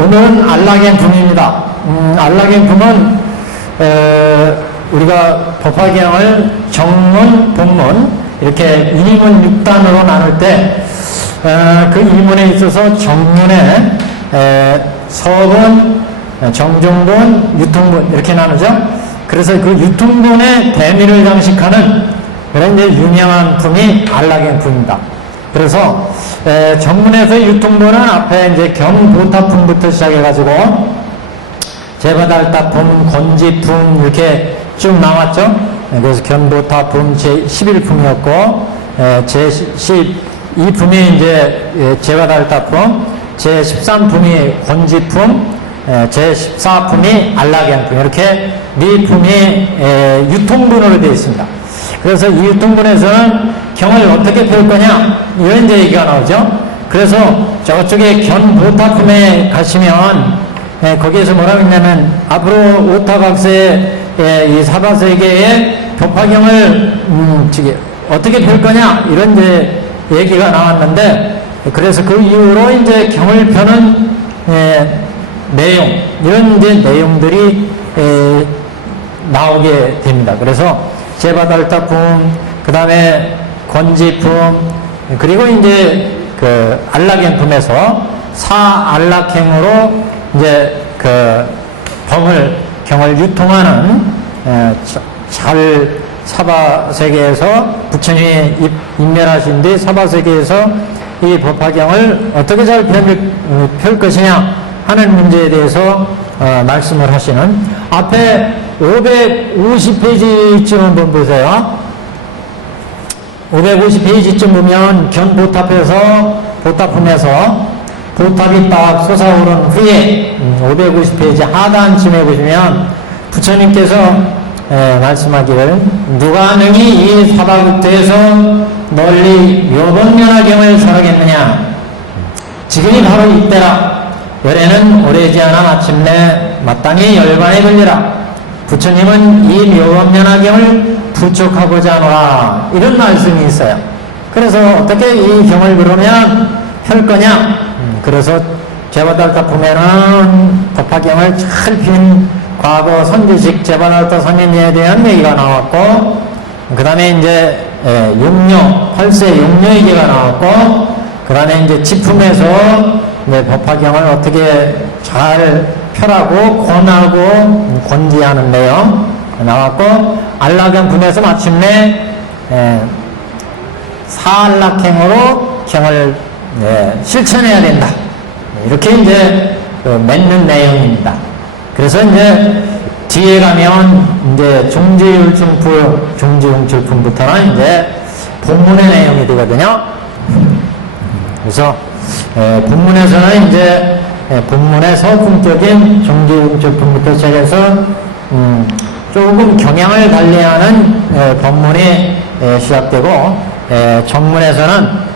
오늘은 안락행품입니다. 안락행품은 우리가 법화경을 정문, 본문 이렇게 이문 6단으로 나눌 때 그 이문에 있어서 정문에 서본, 정중본, 유통본 이렇게 나누죠. 그래서 그 유통본의 대미를 장식하는 그런 이제 유명한 품이 안락행품입니다. 그래서 정문에서 유통본은 앞에 이제 견보타품부터 시작해가지고 제바달타품, 건지품 이렇게 쭉 나왔죠. 그래서 견보타품 제11품이었고 제12품이 이제 제바달타품, 제13품이 건지품, 제14품이 안락행품 이렇게 네 품이 유통본으로 되어 있습니다. 그래서 이 유통본에서는 경을 어떻게 펼 거냐 이런 이제 얘기가 나오죠. 그래서 저쪽에 견보타품에 가시면 거기에서 뭐라고 했냐면 앞으로 오타각세의 이 사바세계의 법화경을 어떻게 펼 거냐 이런 이제 얘기가 나왔는데, 그래서 그 이후로 이제 경을 펴는 내용 이런 이제 내용들이 나오게 됩니다. 그래서 제바달타품, 그 다음에 건지품, 그리고 이제 그 안락행품에서 사안락행으로 이제 그 경을 유통하는 잘 사바세계에서 부처님이 입면하신 뒤 사바세계에서 이 법화경을 어떻게 잘 펼 것이냐 하는 문제에 대해서 말씀을 하시는 앞에 550페이지쯤 한번 보세요. 550페이지쯤 보면 견보탑에서 보탑품에서 보탑이 딱 솟아오른 후에 550페이지 하단쯤에 보시면 부처님께서 말씀하기를 누가 능히 이 사바국토에서 널리 묘법면화경을 설하겠느냐. 지금이 바로 이때라. 열에는 오래지 않아 마침내 마땅히 열반에 걸리라. 부처님은 이 묘법면화경을 부촉하고자 하노라. 이런 말씀이 있어요. 그래서 어떻게 이 경을 그러면 펼 거냐. 그래서 제바달타품에는 법화경을 잘 핀 과거 선지식 제바달타 선임에 대한 얘기가 나왔고, 그 다음에 이제 용료, 8세 용료 얘기가 나왔고, 그 다음에 이제 지품에서 법화경을 어떻게 잘 펴라고 권하고 권지하는 내용 나왔고, 안락행품에서 마침내 사안락행으로 경을 실천해야 된다. 이렇게 이제 맺는 내용입니다. 그래서 이제 뒤에 가면 이제 종지용출품부터는 이제 본문의 내용이 되거든요. 그래서 본문에서는 이제 본문의 서품적인 종지용출품부터 시작해서 조금 경향을 달리하는 법문이 시작되고, 정문에서는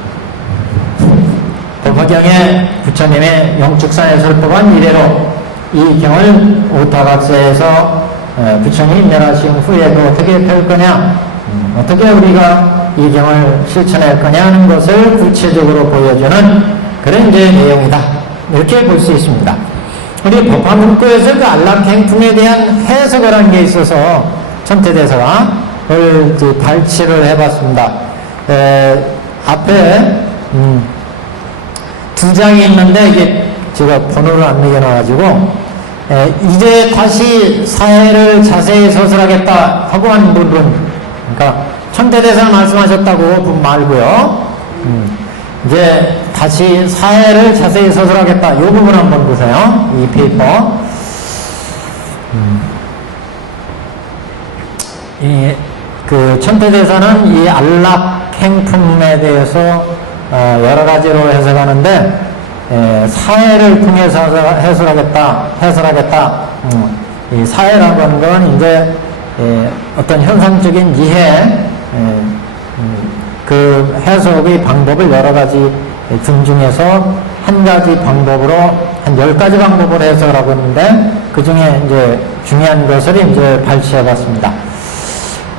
법화경에 부처님의 영축산에 설법한 이래로 이 경을 오타각세에서 부처님이 입면하신 후에도 어떻게 펼 거냐, 어떻게 우리가 이 경을 실천할 거냐 하는 것을 구체적으로 보여주는 그런 이제 내용이다. 이렇게 볼 수 있습니다. 우리 법화문구에서 그 안락행품에 대한 해석을 한 게 있어서 천태대사가 오늘 발췌를 해봤습니다. 앞에 두 장이 있는데 이게 제가 번호를 안 매겨놔가지고 이제 다시 사해를 자세히 서술하겠다 하고 한 부분, 그러니까 천태대사 말씀하셨다고 말고요. 이제 다시 사해를 자세히 서술하겠다. 이 부분 한번 보세요. 이 페이퍼. 그 천태대사는 이 안락행품에 대해서 여러 가지로 해석하는데, 사해를 통해서 해설하겠다. 이 사해라고 하는 건 이제 어떤 현상적인 이해, 그 해석의 방법을 여러 가지 중에서 한 가지 방법으로 한 10가지 방법을 해석하고 있는데, 그 중에 이제 중요한 것을 이제 발췌해 봤습니다.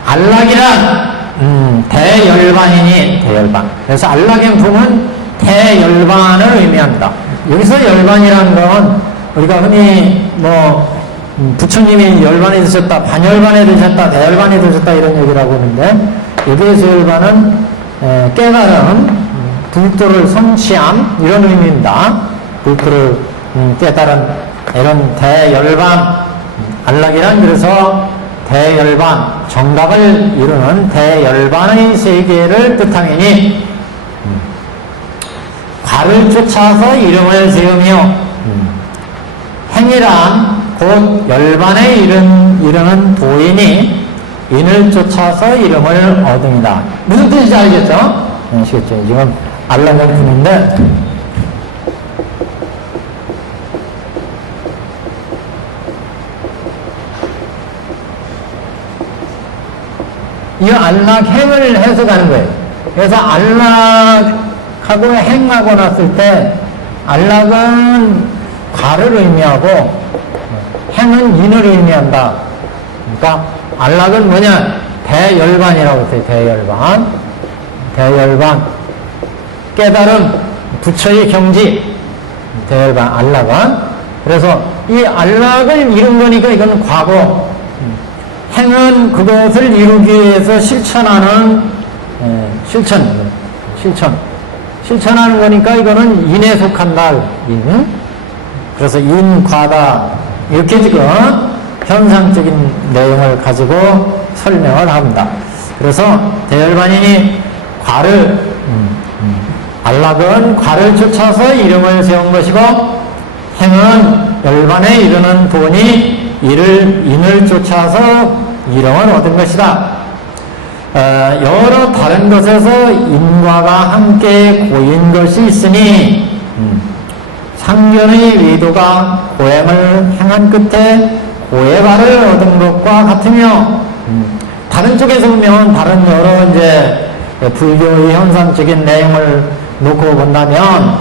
안락이란 대열반이니 대열반. 그래서 안락행품은 대열반을 의미합니다. 여기서 열반이라는 건 우리가 흔히 부처님이 열반에 드셨다, 반열반에 드셨다, 대열반에 드셨다 이런 얘기를 하고 있는데, 여기에서 열반은 깨달음, 불도를 성취함 이런 의미입니다. 불도를 깨달은 이런 대열반, 안락이란 그래서 대열반, 정각을 이루는 대열반의 세계를 뜻하니 과를 쫓아서 이름을 세우며 행이란 곧 열반에 이르는 도인이 인을 쫓아서 이름을 얻음이다. 무슨 뜻인지 알겠죠? 아시겠죠? 지금 알라명품인데 이 안락행을 해석하는 거예요. 그래서 안락하고 행하고 났을 때 안락은 과를 의미하고 행은 인을 의미한다. 그러니까 안락은 뭐냐? 대열반이라고 했어요. 대열반. 대열반. 깨달음, 부처의 경지. 대열반, 안락은. 그래서 이 안락을 이룬 거니까 이건 과거. 행은 그것을 이루기 위해서 실천하는 실천하는 거니까 이거는 인에 속한다. 인. 그래서 인과다 이렇게 지금 현상적인 내용을 가지고 설명을 합니다. 그래서 대열반인이 과를 안락은 과를 쫓아서 이름을 세운 것이고 행은 열반에 이르는 돈이 인을 쫓아서 이름을 얻은 것이다. 여러 다른 것에서 인과가 함께 고인 것이 있으니 상견의 의도가 고행을 행한 끝에 고해발을 얻은 것과 같으며 다른 쪽에서 보면 다른 여러 이제 불교의 현상적인 내용을 놓고 본다면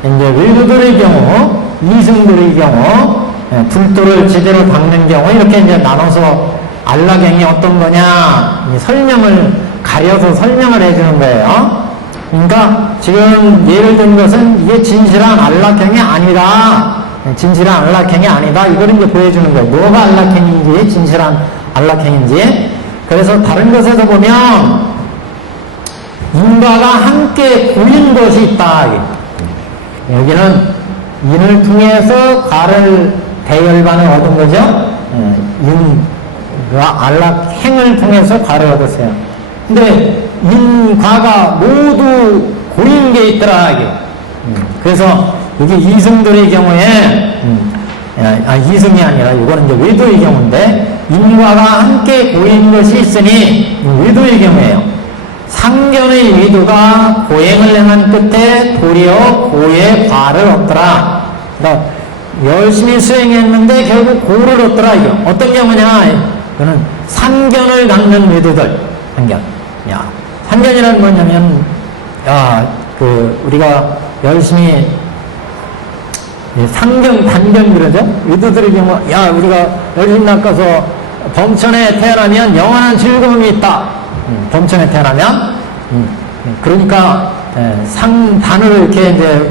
이제 의도들의 경우, 이승들의 경우 불도를 제대로 닦는 경우 이렇게 이제 나눠서 안락행이 어떤 거냐 설명을 가려서 설명을 해주는 거예요. 그러니까 지금 예를 든 것은 이게 진실한 안락행이 아니다. 진실한 안락행이 아니다. 이걸 이제 보여주는 거예요. 뭐가 안락행인지, 진실한 안락행인지. 그래서 다른 것에서 보면 인과가 함께 고인 것이 있다. 여기는 인을 통해서 과를 대열반을 얻은 거죠. 인과 안락행을 통해서 과를 얻었어요. 근데 인과가 모두 고인 게 있더라. 그래서 여기 이승들의 경우에 이승이 아니라 이거는 이제 외도의 경우인데 인과가 함께 고인 것이 있으니 외도의 경우에요. 상견의 의도가 고행을 행한 끝에 도리어 고의 과를 얻더라. 그러니까 열심히 수행했는데 결국 고를 얻더라. 이게 어떤 경우냐? 그거는 상견을 닦는 의도들. 상견. 상견이란 뭐냐면 우리가 열심히 상견, 단견 그러죠? 의도들의 경우 우리가 열심히 낚아서 범천에 태어나면 영원한 즐거움이 있다. 범천에 태어나면 그러니까 상단으로 이렇게 이제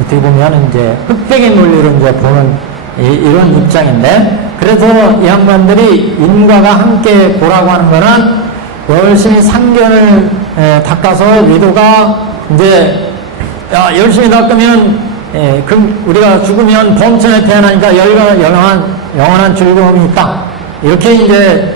어떻게 보면 이제 흑백의 논리로 이제 보는 이런 입장인데 그래서 이 양반들이 인과가 함께 보라고 하는 거는 열심히 상견을 닦아서 의도가 이제 열심히 닦으면 그럼 우리가 죽으면 범천에 태어나니까 영원한 즐거움이 있다. 이렇게 이제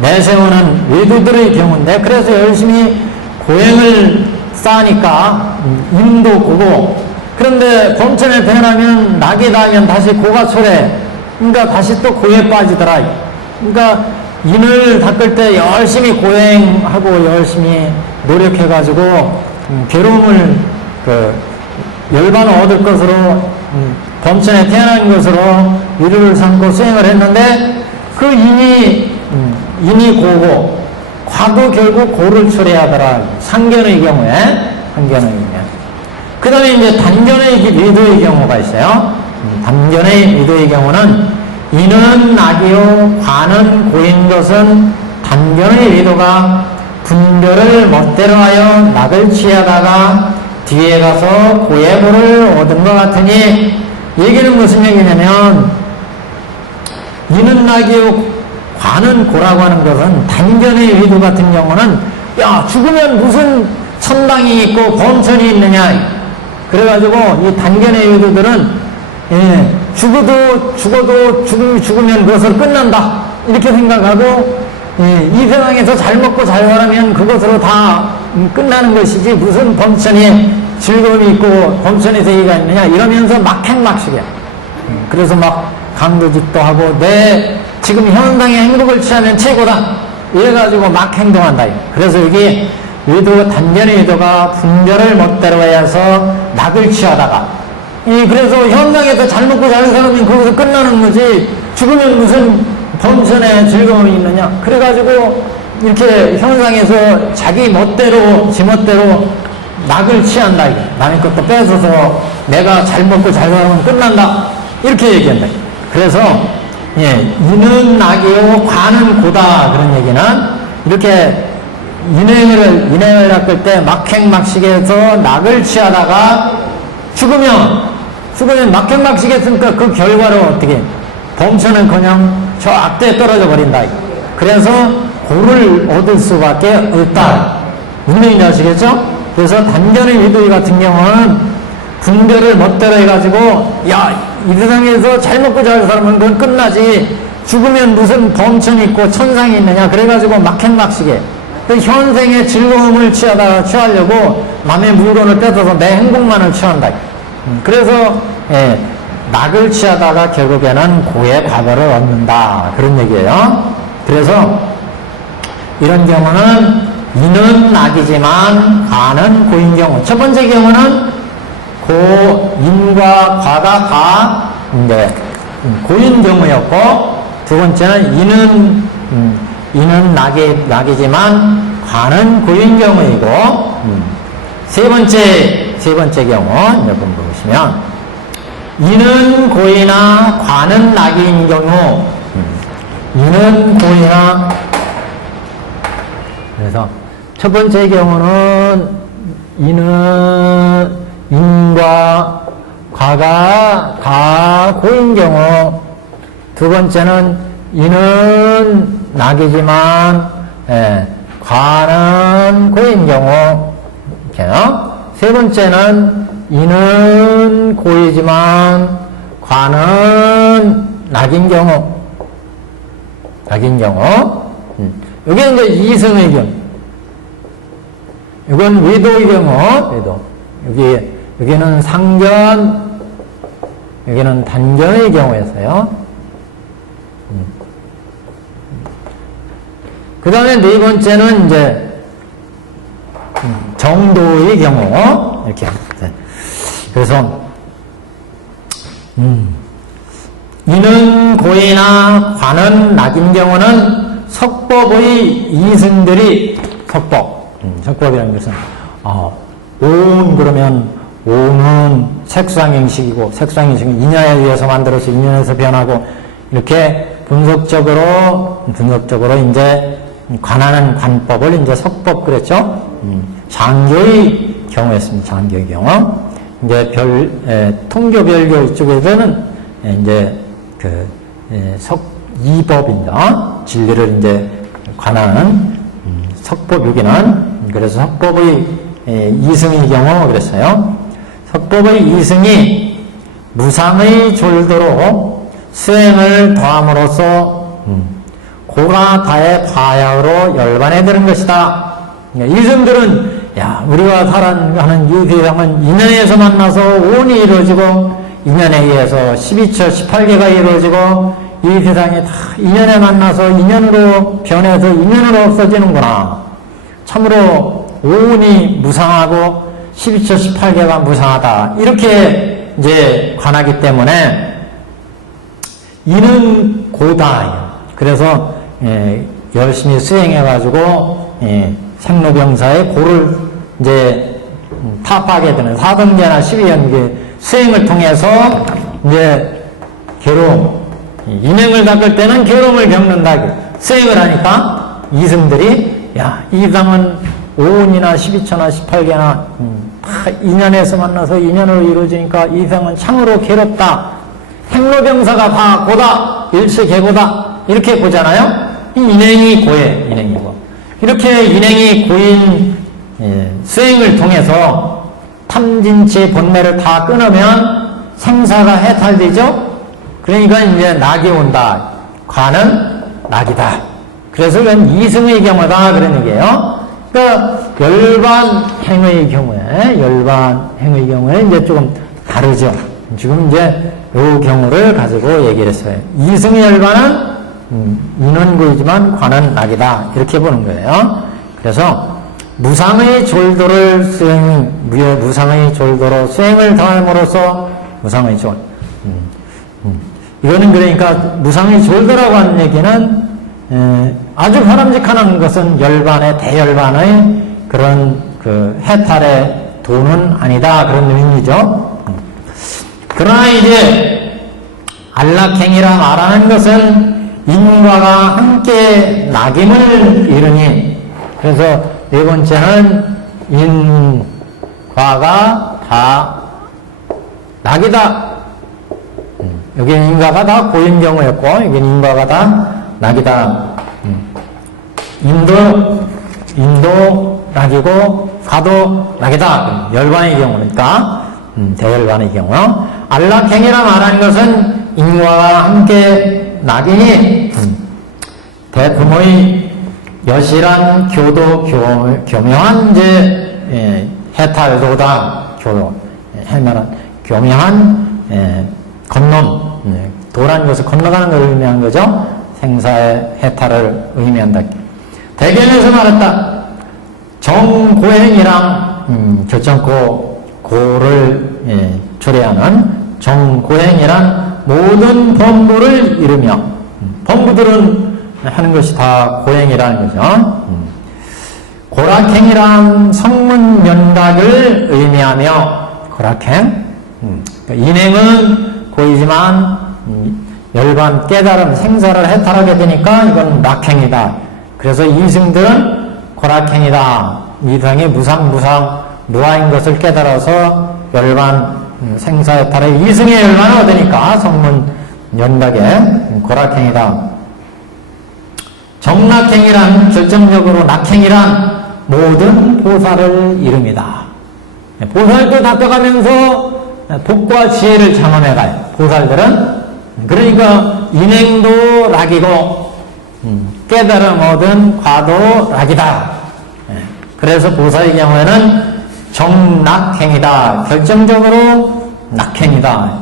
내세우는 외도들의 경우인데 그래서 열심히 고행을 쌓으니까 인도 고고 그런데 범천에 태어나면 낙이 닿으면 다시 고가 초래 그러니까 다시 또 고에 빠지더라. 그러니까 인을 닦을 때 열심히 고행하고 열심히 노력해가지고 괴로움을 열반을 얻을 것으로 범천에 태어난 것으로 위로를 삼고 수행을 했는데 그 인이 고고 과도 결국 고를 초래하더라. 상견의 경우에 그 다음에 이제 단견의 의도의 경우가 있어요. 단견의 의도의 경우는 인은 낙이요 과는 고인 것은 단견의 의도가 분별을 멋대로 하여 낙을 취하다가 뒤에 가서 고의 보를 얻은 것 같으니, 얘기는 무슨 얘기냐면, 이는 낙이요 관은 고라고 하는 것은 단견의 의도 같은 경우는 야 죽으면 무슨 천당이 있고 범천이 있느냐, 그래가지고 이 단견의 의도들은 죽으면 그것으로 끝난다 이렇게 생각하고, 이 세상에서 잘 먹고 잘 살면 그것으로 다 끝나는 것이지 무슨 범천이 즐거움이 있고 범천의 세계가 있느냐 이러면서 막행막식이야. 그래서 막 강도짓도 하고 내 지금 현상의 행복을 취하면 최고다 이래가지고 막 행동한다. 그래서 여기 단견의 의도가 분별을 멋대로 해서 낙을 취하다가, 그래서 현상에서 잘 먹고 잘 살면 거기서 끝나는 거지 죽으면 무슨 범천의 즐거움이 있느냐. 그래가지고 이렇게 현상에서 자기 멋대로 지 멋대로 낙을 취한다. 남의 것도 뺏어서 내가 잘 먹고 잘 살면 끝난다 이렇게 얘기한다. 그래서 이는 낙이요 관은 고다 그런 얘기는, 이렇게 인행을 닦을 때 막행막식에서 낙을 취하다가 죽으면 막행막식했으니까 그 결과로 어떻게 범천은 그냥 저 악대에 떨어져 버린다. 그래서 고를 얻을 수밖에 없다. 무슨 얘기인지 아시겠죠? 그래서 단견의 위도의 같은 경우는 분별을 멋대로 해가지고 이 세상에서 잘 먹고 잘 살면 그건 끝나지 죽으면 무슨 범천이 있고 천상이 있느냐 그래가지고 막행막식에 그 현생의 즐거움을 취하려고 남의 물건을 뺏어서 내 행복만을 취한다. 그래서 낙을 취하다가 결국에는 고의 과거를 얻는다 그런 얘기예요. 그래서 이런 경우는 이는 낙이지만 과는 고인 경우, 첫 번째 경우는 인과 과가 다 고인 경우였고, 두 번째는 이는 낙이지만 과는 고인 경우이고, 세 번째 경우 이제 보시면 이는 고이나 과는 낙인 경우, 이는 고이나, 그래서 첫 번째 경우는 인과 과가 다 고인 경우, 두 번째는 인은 낙이지만 과는 고인 경우, 이렇게요. 세 번째는 인은 고이지만 과는 낙인 경우. 여기는 이제 이승의 경우. 이건 외도의 경우, 외도. 여기는 상견, 여기는 단견의 경우였어요. 그 다음에 네 번째는 이제 정도의 경우, 이렇게. 그래서, 이는 고이나 과는 낙인 경우는 석법의 이승들이, 석법이라는 것은, 온, 그러면, 온은 색상형식이고, 색상형식은 인연에 의해서 만들어서 인연에서 변하고, 이렇게 분석적으로 이제 관하는 관법을 이제 석법 그랬죠? 장교의 경우였습니다. 장교의 경우. 이제 통교별교 이쪽에서는 이제 이법입니다. 진리를 이제 관하는 석법 여기는, 그래서 석법의 이승의 경우 그랬어요. 석법의 이승이 무상의 졸도로 수행을 더함으로써 고가 다의 파야로 열반에 드는 것이다. 이승들은 우리가 살아가는 이 세상은 인연에서 만나서 온이 이루어지고 인연에 의해서 12처 18개가 이루어지고 이 세상이 다 인연에 만나서 인연으로 변해서 인연으로 없어지는구나. 참으로 온이 무상하고 12처 18개가 무상하다. 이렇게 이제 관하기 때문에 이는 고다. 그래서 열심히 수행해가지고 생로병사의 고를 이제 타파하게 되는 사등제나 12연계 수행을 통해서 이제 괴로움, 인행을 닦을 때는 괴로움을 겪는다. 수행을 하니까 이승들이 이 세상은 5원이나 12처나 18개나 다 인연에서 만나서 인연으로 이루어지니까 이 생은 참으로 괴롭다. 행로병사가 다 고다. 일체계고다. 이렇게 보잖아요. 이 인행이 고해, 인행이고. 이렇게 인행이 고인 수행을 통해서 탐진치의 본매를 다 끊으면 생사가 해탈되죠? 그러니까 이제 낙이 온다. 과는 낙이다. 그래서 이건 이승의 경우다. 그런 얘기예요. 그러니까 열반행의 경우에 이제 조금 다르죠. 지금 이제 요 경우를 가지고 얘기를 했어요. 이승의 열반은 인원구이지만 관은 낙이다. 이렇게 보는 거예요. 그래서 무상의 졸도를 무상의 졸도로 수행을 더함으로써 무상의 졸. 이거는 그러니까 무상의 졸도라고 하는 얘기는 아주 바람직한 것은 열반의 대열반의 그런 그 해탈의 도는 아니다. 그런 의미죠. 그러나 이제 안락행이라 말하는 것은 인과가 함께 낙임을 이르니, 그래서 네 번째는 인과가 다 낙이다. 여기는 인과가 다 고인 경우였고, 여기는 인과가 다 낙이다. 인도 낙이고, 가도 낙이다. 열반의 경우니까, 대열반의 경우. 안락행이라 말하는 것은 인과와 함께 낙이니, 대부모의 여실한 교도 교묘한 해탈도다. 교묘한 건넌, 도라는 것을 건너가는 것을 의미한 거죠. 생사의 해탈을 의미한다. 대견에서 말했다. 정고행이랑 결정고를 초래하는 정고행이란 모든 범부를 이루며, 범부들은 하는 것이 다 고행이라는 거죠. 고락행이란 성문연각을 의미하며, 고락행, 인행은 고이지만 열반 깨달음 생사를 해탈하게 되니까 이건 낙행이다. 그래서 이승들은 고락행이다. 이승의 무아인 것을 깨달아서 열반 생사해탈의 이승의 열반을 얻으니까 성문연각의 고락행이다. 정낙행이란 결정적으로 낙행이란 모든 보살을 이룹니다. 보살도 닦아가면서 복과 지혜를 장엄해가요. 보살들은. 그러니까 인행도 낙이고 깨달음 얻은 과도 낙이다. 그래서 보살의 경우에는 정낙행이다. 결정적으로 낙행이다.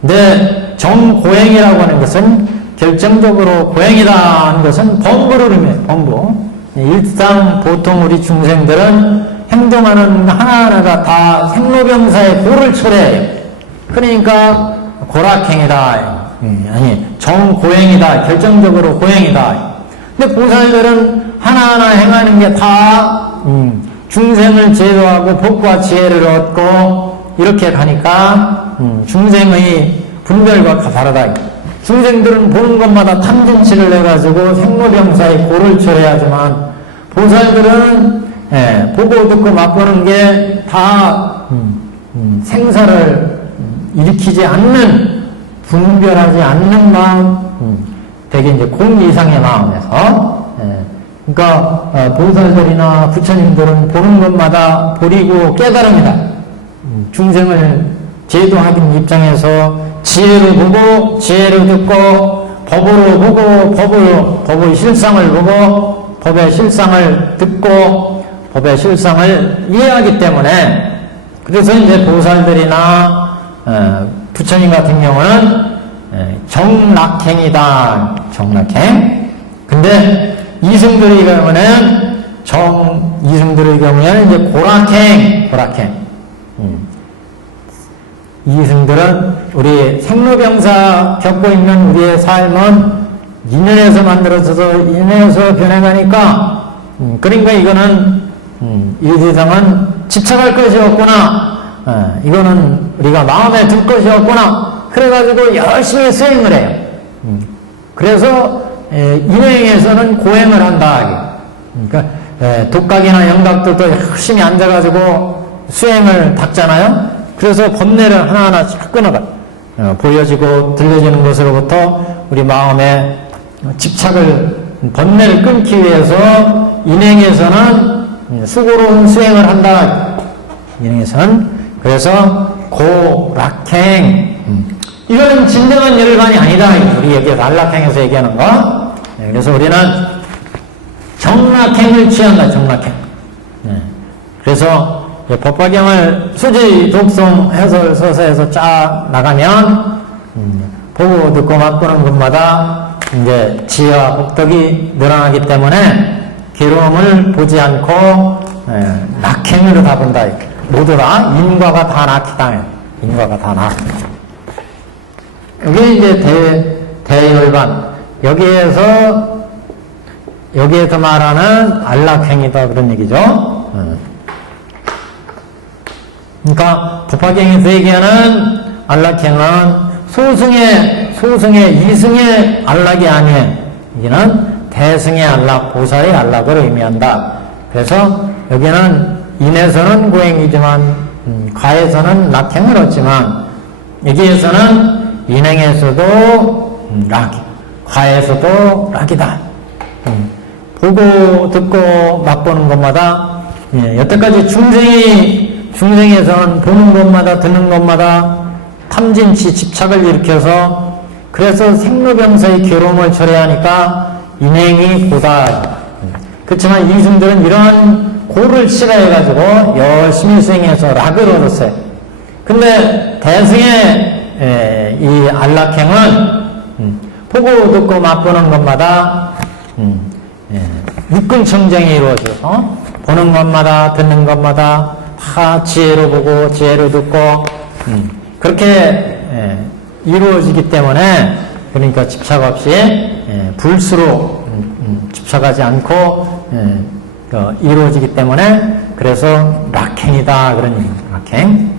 근데 정고행이라고 하는 것은 결정적으로 고행이다 하는 것은 범부를 의미해요. 범부. 일상 보통 우리 중생들은 행동하는 하나하나가 다 생로병사의 고를 초래해요. 그러니까 고락행이다. 아니 정고행이다. 결정적으로 고행이다. 근데 보살들은 하나하나 행하는 게 다 중생을 제도하고 복과 지혜를 얻고 이렇게 가니까 중생의 분별과 다르다. 중생들은 보는 것마다 탐진치를 내가지고 생로병사의 고를 초래하지만 보살들은 보고 듣고 맛보는 게 다 생사를 일으키지 않는, 분별하지 않는 마음, 되게 이제 공이상의 마음에서, 그러니까 보살들이나 부처님들은 보는 것마다 보리고 깨달음이다. 중생을 제도하는 입장에서 지혜로 보고 지혜로 듣고 법으로 보고 법의 실상을 보고 법의 실상을 듣고 법의 실상을 이해하기 때문에, 그래서 이제 보살들이나 부처님 같은 경우는 정낙행이다. 정낙행. 근데 이승들의 경우는 이승들의 경우에는 이제 고락행. 이승들은 우리 생로병사 겪고 있는 우리의 삶은 인연에서 만들어져서 인연에서 변해가니까, 그러니까 이거는 이 세상은 집착할 것이 없구나. 이거는 우리가 마음에 둘 것이 없구나. 그래가지고 열심히 수행을 해요. 그래서 인행에서는 고행을 한다. 그러니까 독각이나 영각들도 열심히 앉아가지고 수행을 닦잖아요. 그래서 번뇌를 하나하나 쫙 끊어가. 보여지고 들려지는 것으로부터 우리 마음의 집착을, 번뇌를 끊기 위해서 인행에서는 수고로운 수행을 한다. 인행에서는. 그래서 고락행. 이거는 진정한 열반이 아니다. 우리 여기에서 안락행에서 얘기하는 거. 그래서 우리는 정락행을 취한다. 정락행. 그래서 법화경을 수지 독송 해설 서서에서 쫙 나가면 보고 듣고 맛보는 것마다 이제 지혜와 복덕이 늘어나기 때문에 괴로움을 보지 않고 낙행으로 다 본다. 모두 다 인과가 다 낙이다. 인과가 다 낙. 여기 이제 대열반. 여기에서 말하는 안락행이다. 그런 얘기죠. 그러니까 법화경에서 얘기하는 안락행은 소승의 이승의 안락이 아니에요. 여기는 대승의 안락, 보살의 안락을 의미한다. 그래서 여기는 인에서는 고행이지만 과에서는 낙행을 얻지만 여기에서는 인행에서도 락, 과에서도 락이다. 보고 듣고 맛보는 것마다 여태까지 중생에서는 보는 것마다 듣는 것마다 탐진치 집착을 일으켜서 그래서 생로병사의 괴로움을 초래하니까 인행이 고다. 그렇지만 이승들은 이런 고를 싫어해가지고 열심히 수행해서 락을 얻었어요. 근데 대승의 이 안락행은 보고 듣고 맛보는 것마다 육근청정이 이루어져서 보는 것마다 듣는 것마다 다 지혜로 보고 지혜로 듣고 그렇게 이루어지기 때문에 그러니까 집착 없이 불수로 집착하지 않고 이루어지기 때문에 그래서 락행이다 그런 얘기입니다. 락행.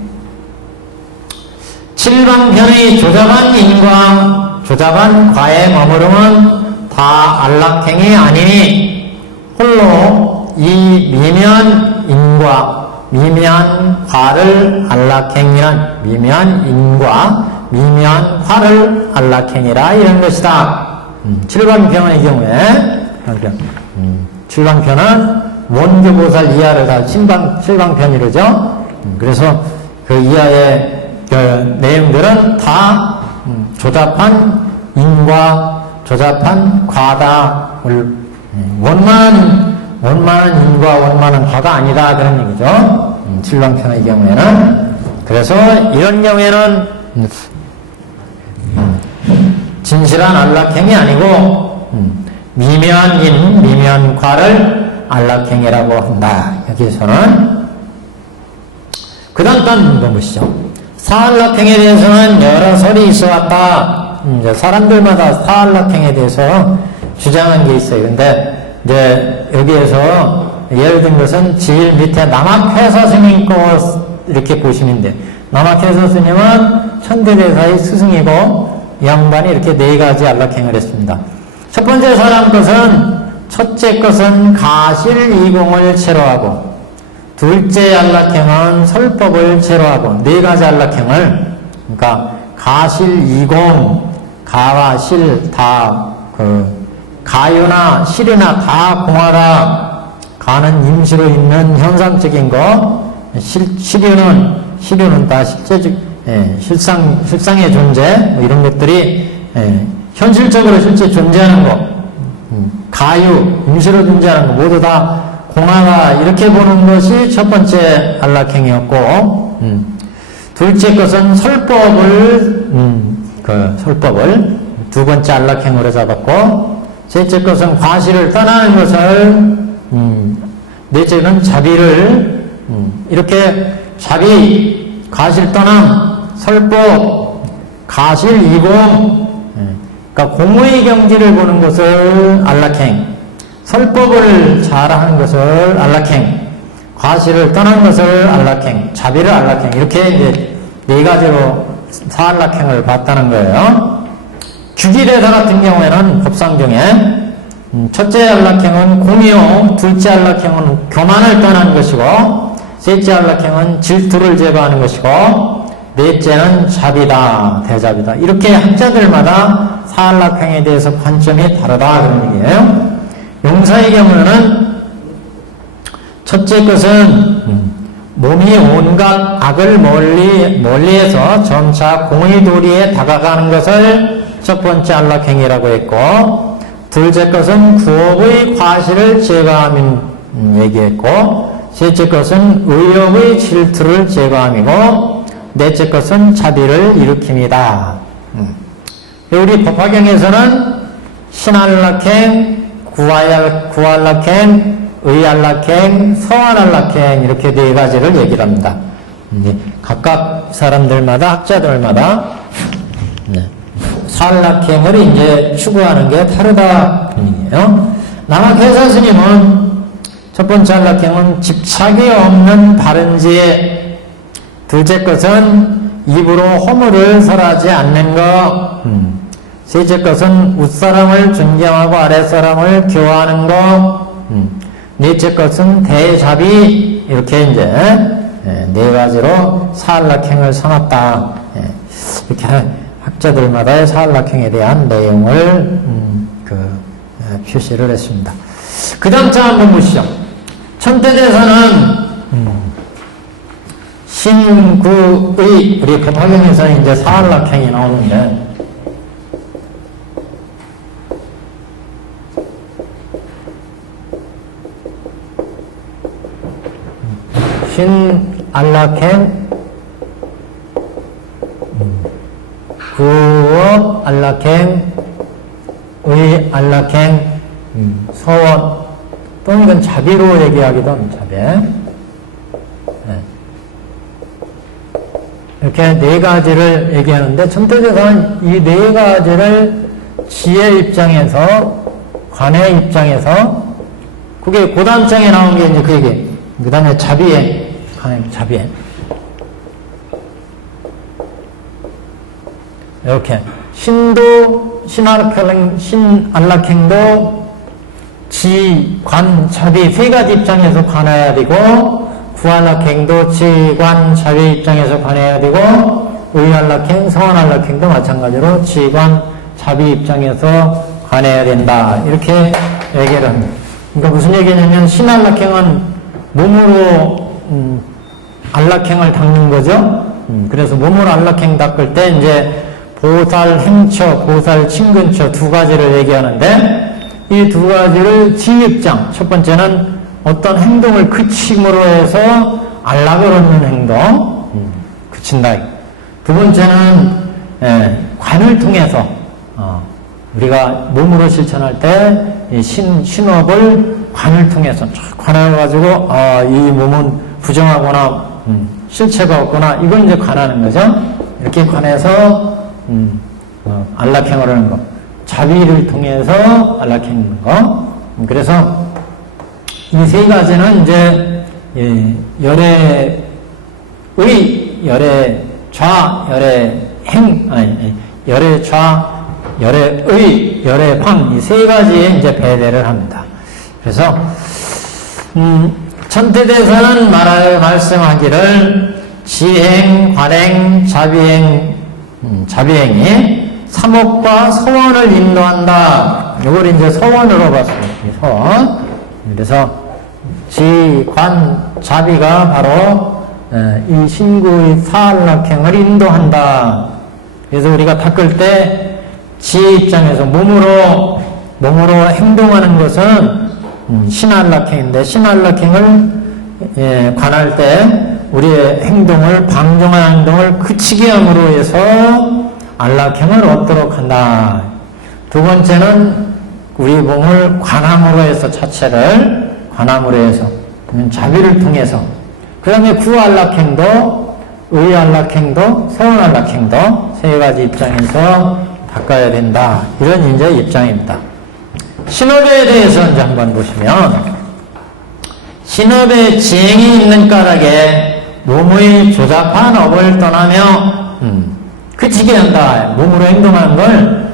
칠방편의 조잡한 인과 조잡한 과의 머무름은 다 안락행이 아니니 홀로 이 미면 인과 미면 화를 안락행이란 미면 인과 미면 화를 안락행이라 이런 것이다. 칠방편의 경우에 칠방편은 원교보살 이하를 다 칠방편이로죠. 그래서 그 이하의 그 내용들은 다 조잡한 인과 조잡한 과다. 원만한 인과 원만한 과가 아니다 그런 얘기죠. 칠방편의 경우에는. 그래서 이런 경우에는 진실한 안락행이 아니고 미면인 미면과를 안락행이라고 한다. 여기에서는 그 다음 또 보시죠. 사안락행에 대해서는 여러 설이 있어 왔다. 이제 사람들마다 사안락행에 대해서 주장한 게 있어요. 근데 이제 여기에서 예를 든 것은 제일 밑에 남학회서 스님 거 이렇게 보시면 돼요. 남학회서 스님은 천대대사의 스승이고 이 양반이 이렇게 네 가지 안락행을 했습니다. 첫 번째 사람 것은 첫째 것은 가실이공을 체로하고 둘째 안락행은 설법을 체로하고 네 가지 안락행을 그러니까 가실이공 가와 실 다 가유나 실이나 다 공하라. 가는 임시로 있는 현상적인 거, 실유는 다 실제적, 실상의 존재, 뭐 이런 것들이, 현실적으로 실제 존재하는 거, 가유, 임시로 존재하는 거, 모두 다 공하라. 이렇게 보는 것이 첫 번째 안락행이었고, 둘째 것은 설법을, 설법을 두 번째 안락행으로 잡았고, 셋째 것은 과실을 떠나는 것을, 넷째는 자비를, 이렇게 자비, 과실 떠남, 설법, 가실 이공, 그러니까 공의 경지를 보는 것을 안락행, 설법을 잘하는 것을 안락행, 과실을 떠난 것을 안락행, 자비를 안락행, 이렇게 이제 네 가지로 사안락행을 봤다는 거예요. 규길대사 같은 경우에는 법상 중에 첫째 안락행은 공이요, 둘째 안락행은 교만을 떠난 것이고, 셋째 안락행은 질투를 제거하는 것이고 넷째는 자비다, 대자비다. 이렇게 학자들마다 사안락행에 대해서 관점이 다르다 그런 얘기예요. 용사의 경우는 첫째 것은 몸이 온갖 악을 멀리해서 점차 공의 도리에 다가가는 것을 첫 번째 안락행이라고 했고, 둘째 것은 구업의 과실을 제거함을 얘기했고, 셋째 것은 의욕의 질투를 제거함이고, 넷째 것은 자비를 일으킵니다. 우리 법화경에서는 신안락행, 구안락행, 의안락행, 서안안락행 이렇게 네 가지를 얘기를 합니다. 각각 사람들마다 학자들마다 사안락행을 이제 추구하는 게 다르다 분이에요. 남학회사 스님은 첫 번째 안락행은 집착이 없는 바른지혜, 둘째 것은 입으로 허물을 설하지 않는 것, 셋째 것은 윗사람을 존경하고 아랫사람을 교화하는 것, 넷째 것은 대자비, 이렇게 이제 네 가지로 사안락행을 삼았다. 이렇게 학자들마다의 사안락행에 대한 내용을 표시를 했습니다. 그 다음 자 한번 보시죠. 천태대사는 신구의, 우리 법화경에서는 이제 사안락행이 나오는데, 신안락행, 구업안락행, 의안락행, 서원, 또는 이건 자비로 얘기하기도 합니다. 자비. 이렇게 네 가지를 얘기하는데, 천태대사는 이 네 가지를 지혜 입장에서, 관의 입장에서, 그게 고단장에 나온 게 이제 그 얘기. 그 다음에 자비행, 자비행. 이렇게. 신안락행도 지, 관, 자비 세 가지 입장에서 관해야 되고, 구안락행도 지, 관, 자비 입장에서 관해야 되고, 의안락행, 서안락행도 마찬가지로 지, 관, 자비 입장에서 관해야 된다. 이렇게 얘기를 합니다. 그러니까 무슨 얘기냐면, 신안락행은 몸으로 안락행을 닦는 거죠. 그래서 몸으로 안락행 닦을 때 이제 보살 행처, 보살 친근처 두 가지를 얘기하는데, 이 두 가지를 지입장, 첫 번째는 어떤 행동을 그침으로 해서 안락을 얻는 행동, 그친다. 두 번째는 관을 통해서 우리가 몸으로 실천할 때 신업을 관을 통해서 쫙 관해가지고 이 몸은 부정하거나 실체가 없거나 이건 이제 관하는 거죠. 이렇게 관해서 안락행을 하는 거. 자비를 통해서 안락행하는 거. 그래서 이 세 가지는 이제 열의 열의 좌, 열의 열의 좌, 열의 의, 열의 방, 이 세 가지에 이제 배대를 합니다. 그래서 천태대사는 말씀하기를 지행, 관행, 자비행이 삼업과 서원을 인도한다. 이걸 이제 서원으로 봤습니다. 서원. 그래서 지, 관, 자비가 바로 이 신구의 사안락행을 인도한다. 그래서 우리가 닦을 때 지 입장에서 몸으로 행동하는 것은 신안락행인데, 신안락행을 관할 때 우리의 행동을, 방종한 행동을 그치게 함으로 해서 안락행을 얻도록 한다. 두 번째는 우리 몸을 관함으로 해서, 자체를 관함으로 해서, 자비를 통해서, 그 다음에 구안락행도, 의안락행도, 서원안락행도 세 가지 입장에서 닦아야 된다. 이런 이제 입장입니다. 신업에 대해서 이제 한번 보시면, 신업에 지행이 있는 까닭에 몸의 조잡한 업을 떠나며 그치게 한다. 몸으로 행동하는 걸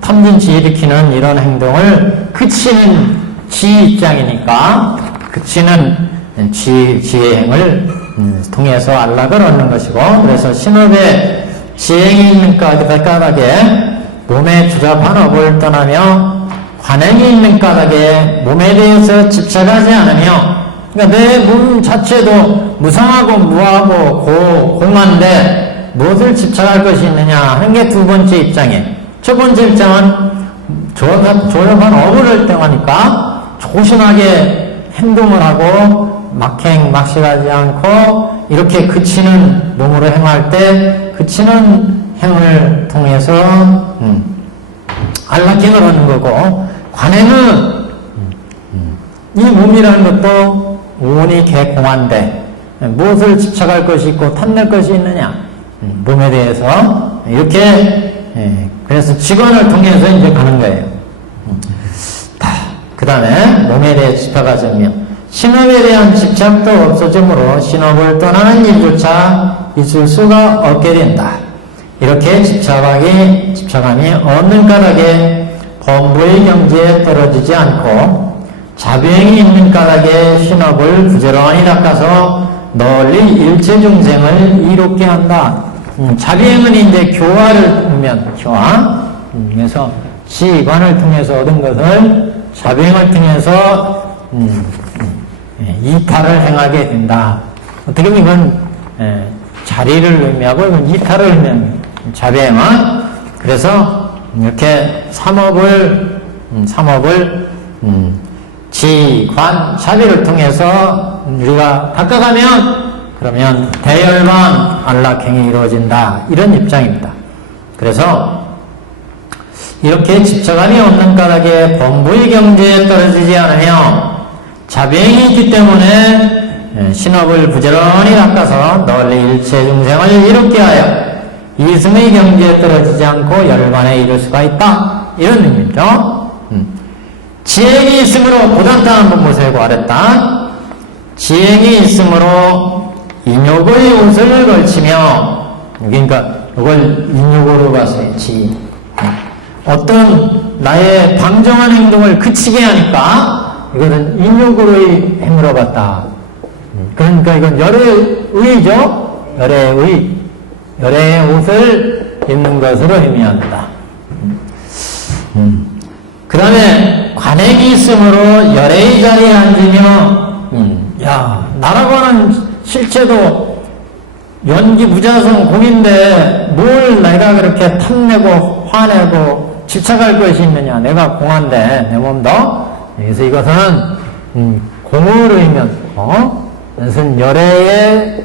탐진치 일으키는 이런 행동을 그치는 지 입장이니까, 그치는 지혜행을 통해서 안락을 얻는 것이고, 그래서 신업에 지혜행이 있는 까닭에 몸의 주잡한 업을 떠나며 관행이 있는 까닭에 몸에 대해서 집착하지 않으며, 그러니까 내 몸 자체도 무상하고 무하고 공한데 무엇을 집착할 것이 있느냐 하는 게 두 번째 입장이에요. 첫 번째 입장은 조잡한 업을 활동하니까 조심하게 행동을 하고 막식하지 않고 이렇게 그치는 몸으로 행할 때 그치는 행을 통해서 안락행을 하는 거고, 관행은 이 몸이라는 것도 온이 개공한데 무엇을 집착할 것이 있고 탐낼 것이 있느냐, 몸에 대해서 이렇게 그래서 직관을 통해서 이제 가는 거예요. 그 다음에 몸에 대해 집착하지 않으며 신업에 대한 집착도 없어지므로 신업을 떠나는 일조차 있을 수가 없게 된다. 이렇게 집착함이 없는 까닭에 범부의 경지에 떨어지지 않고 자비행이 있는 까닭에 신업을 부지런히 닦아서 널리 일체 중생을 이롭게 한다. 자비행은 이제 교화를 의미한 교화. 그래서 지관을 통해서 얻은 것을 자비행을 통해서 이탈을 행하게 된다. 어떻게 보면 이건 자리를 의미하고 이건 이탈을 의미하는 자비행은. 그래서 이렇게 삼업을 지관 자비를 통해서 우리가 닦아가면 그러면 대열반 안락행이 이루어진다, 이런 입장입니다. 그래서 이렇게 집착함이 없는 까닭에 범부의 경지에 떨어지지 않으며 자비행이 있기 때문에 신업을 부지런히 닦아서 널리 일체 중생을 이롭게 하여 이승의 경지에 떨어지지 않고 열반에 이룰 수가 있다, 이런 의미죠. 지행이 있으므로 고단타 한번 보세요. 아랫단 지행이 있으므로 인욕의 옷을 걸치며, 그러니까 이걸 인욕으로 봤어요. 어떤 나의 방정한 행동을 그치게 하니까 이것은 인욕으로의 행으로 봤다. 그러니까 이건 열애의죠. 열애의 옷을 입는 것으로 의미한다. 그 다음에 관행이 있으므로 열애의 자리에 앉으며, 나라고 하는 실체도 연기 무자성 공인데 뭘 내가 그렇게 탐내고 화내고 집착할 것이 있느냐. 내가 공한데 내 몸도. 그래서 이것은 공을 의미하고 이것은 열애의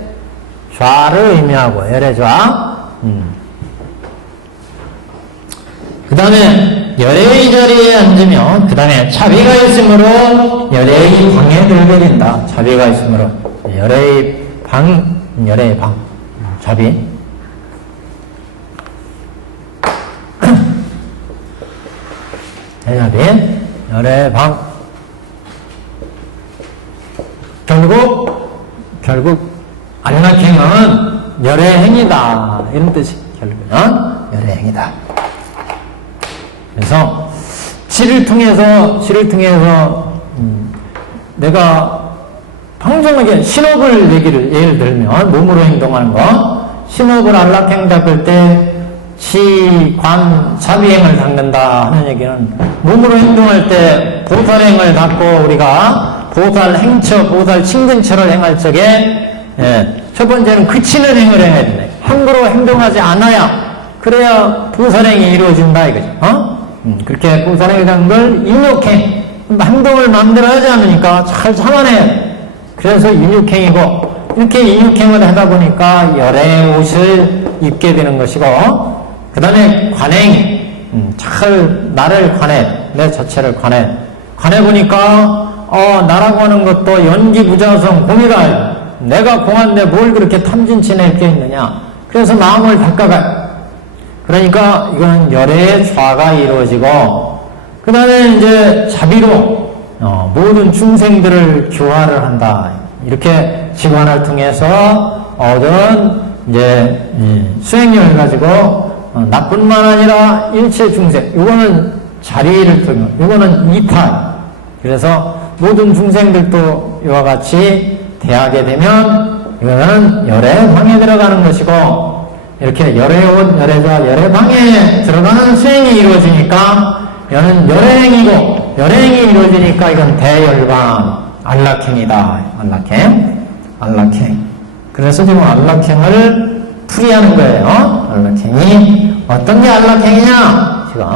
좌를 의미하고 열애좌. 그 다음에 열애의 자리에 앉으며, 그 다음에 자비가 있으므로 열애의 방에 들게 된다. 자비가 있으므로 열애의 방, 자비. 자비, 열애의 방. 결국 안락행은 열애행이다, 이런 뜻이 결국은 열애행이다. 그래서 시를 통해서 내가 방정하게 신업을 예를 들면 몸으로 행동하는 거, 신업을 안락행 닦을 때 시관 자비행을 닦는다 하는 얘기는 몸으로 행동할 때 보살행을 닦고 우리가 보살 행처, 보살 친근처를 행할 적에 첫 번째는 그치는 행을 해야 된다. 함부로 행동하지 않아야, 그래야 보살행이 이루어진다 이거죠. 그렇게 보살행을 한 걸 인욕행, 행동을 마음대로 하지 않으니까 잘 참아내. 그래서 인욕행이고, 이렇게 인욕행을 하다 보니까 열애의 옷을 입게 되는 것이고, 그 다음에 관행, 나를 관해, 내 자체를 관해 보니까 나라고 하는 것도 연기 무자성 공이다. 내가 공한데 뭘 그렇게 탐진치네 이렇게 있느냐. 그래서 마음을 닦아가요. 그러니까 이건 열애의 좌가 이루어지고, 그 다음에 이제 자비로 모든 중생들을 교화를 한다. 이렇게 직관을 통해서 얻은 이제 수행력을 가지고 나뿐만 아니라 일체 중생, 이거는 자리를 통해, 이거는 이탈. 그래서 모든 중생들도 이와 같이 대하게 되면 이거는 열애방에 들어가는 것이고, 이렇게 열애옷, 열애자, 열애방에 들어가는 수행이 이루어지니까 이거는 열애행이고, 열애행이 이루어지니까 이건 대열방, 안락행이다. 안락행. 그래서 지금 안락행을 풀이하는 거예요. 안락행이 어떤 게 안락행이냐? 지금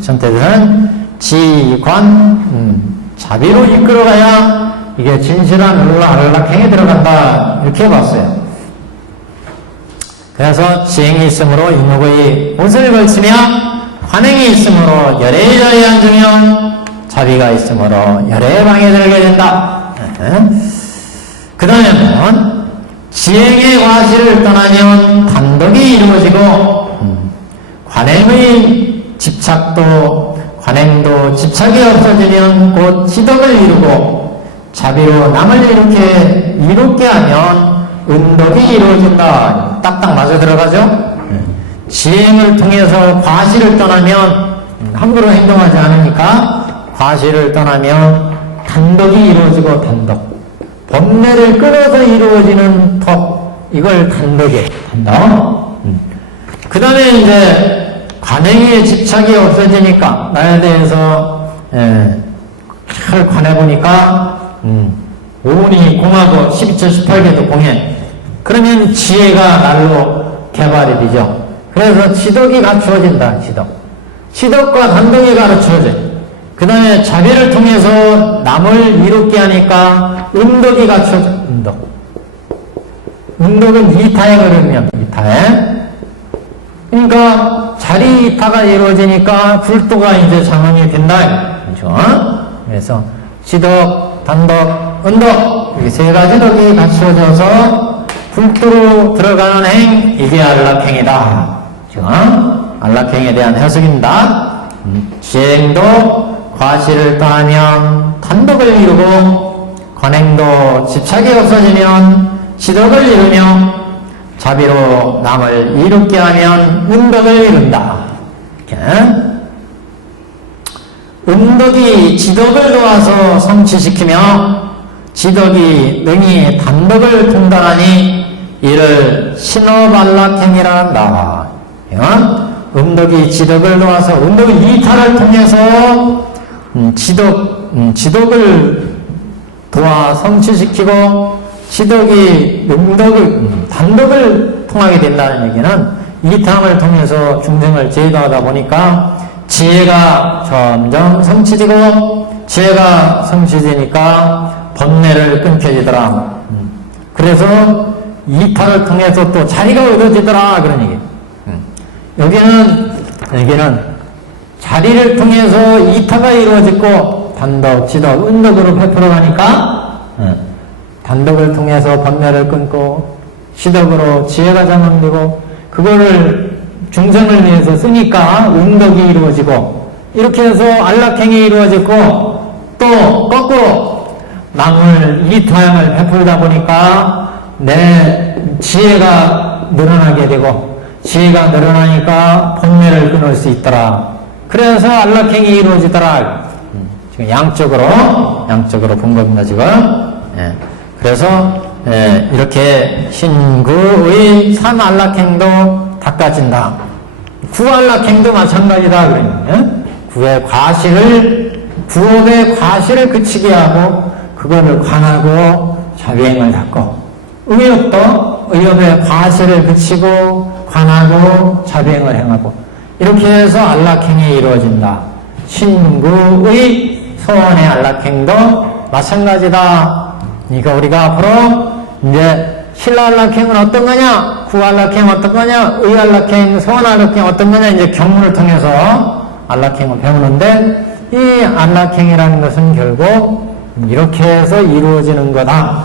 천태들은 지관, 자비로 이끌어가야 이게 진실한 안락행에 들어간다. 이렇게 봤어요. 그래서 지행이 있으므로 인욕의 옷을 걸치며, 관행이 있으므로 열애의 자리에 앉으며, 자비가 있으므로 열애의 방에 들게 된다. 그 다음에는 지행의 과실을 떠나면 단독이 이루어지고, 관행도 집착이 없어지면 곧 지덕을 이루고, 자비로 남을 이롭게 하면 은덕이 이루어진다. 딱딱 맞아 들어가죠? 지행을 통해서 과실을 떠나면, 함부로 행동하지 않으니까 과실을 떠나면 단덕이 이루어지고, 단덕. 번뇌를 끊어서 이루어지는 덕. 이걸 단덕이에요. 단덕. 그 다음에 이제 관행에 집착이 없어지니까, 나에 대해서 잘 관해보니까 오온이 공하고 12조 18개도 공해. 그러면 지혜가 날로 개발이 되죠. 그래서 지덕이 갖추어진다. 지덕과 단덕이 가르쳐져요. 그 다음에 자비를 통해서 남을 이롭게 하니까 은덕이 갖춰져. 은덕은 이타에 그러면 이타에. 그러니까 자리 이타가 이루어지니까 불도가 이제 장언이 된다. 그렇죠? 그래서 지덕, 단덕, 은덕 이렇게 세 가지 덕이 갖춰져서 불도로 들어가는 행, 이게 안락행이다. 그렇죠? 안락행에 대한 해석입니다. 지행도 과실을 떠나면 단덕을 이루고, 관행도 집착이 없어지면 지덕을 이루며, 자비로 남을 이롭게 하면 은덕을 이룬다. 이렇게. 은덕이 지덕을 도와서 성취시키며, 지덕이 능히 단덕을 통달하니 이를 신업안락행이라 한다. 은덕이 지덕을 도와서, 은덕의 이타를 통해서 지덕을 도와 성취시키고, 지덕이 단덕을 통하게 된다는 얘기는 이탐을 통해서 중생을 제도하다 보니까 지혜가 점점 성취되고, 지혜가 성취되니까 번뇌를 끊겨지더라. 그래서 이타를 통해서 또 자리가 얻어지더라. 그런 얘기. 여기는 자리를 통해서 이타가 이루어지고, 단덕, 지덕, 은덕으로 베풀어 가니까 단덕을 통해서 번뇌를 끊고, 지덕으로 지혜가 장엄되고, 그거를 중생을 위해서 쓰니까 은덕이 이루어지고, 이렇게 해서 안락행이 이루어지고, 또 거꾸로 남을 이타양을 베풀다 보니까 내 지혜가 늘어나게 되고, 지혜가 늘어나니까 번뇌를 끊을 수 있더라. 그래서 안락행이 이루어지더라. 지금 양쪽으로 본 겁니다, 지금. 그래서, 이렇게 신구의 삼안락행도 닦아진다. 구안락행도 마찬가지다. 그러면, 구업의 과실을 그치게 하고, 그거를 관하고, 자비행을 닦고, 의업의 과실을 그치고, 관하고, 자비행을 행하고, 이렇게 해서 안락행이 이루어진다. 신구의 소원의 안락행도 마찬가지다. 그러니까 우리가 앞으로 이제 신라안락행은 어떤 거냐, 구안락행 어떤 거냐, 의안락행, 소원안락행 어떤 거냐, 이제 경문을 통해서 안락행을 배우는데, 이 안락행이라는 것은 결국 이렇게 해서 이루어지는 거다.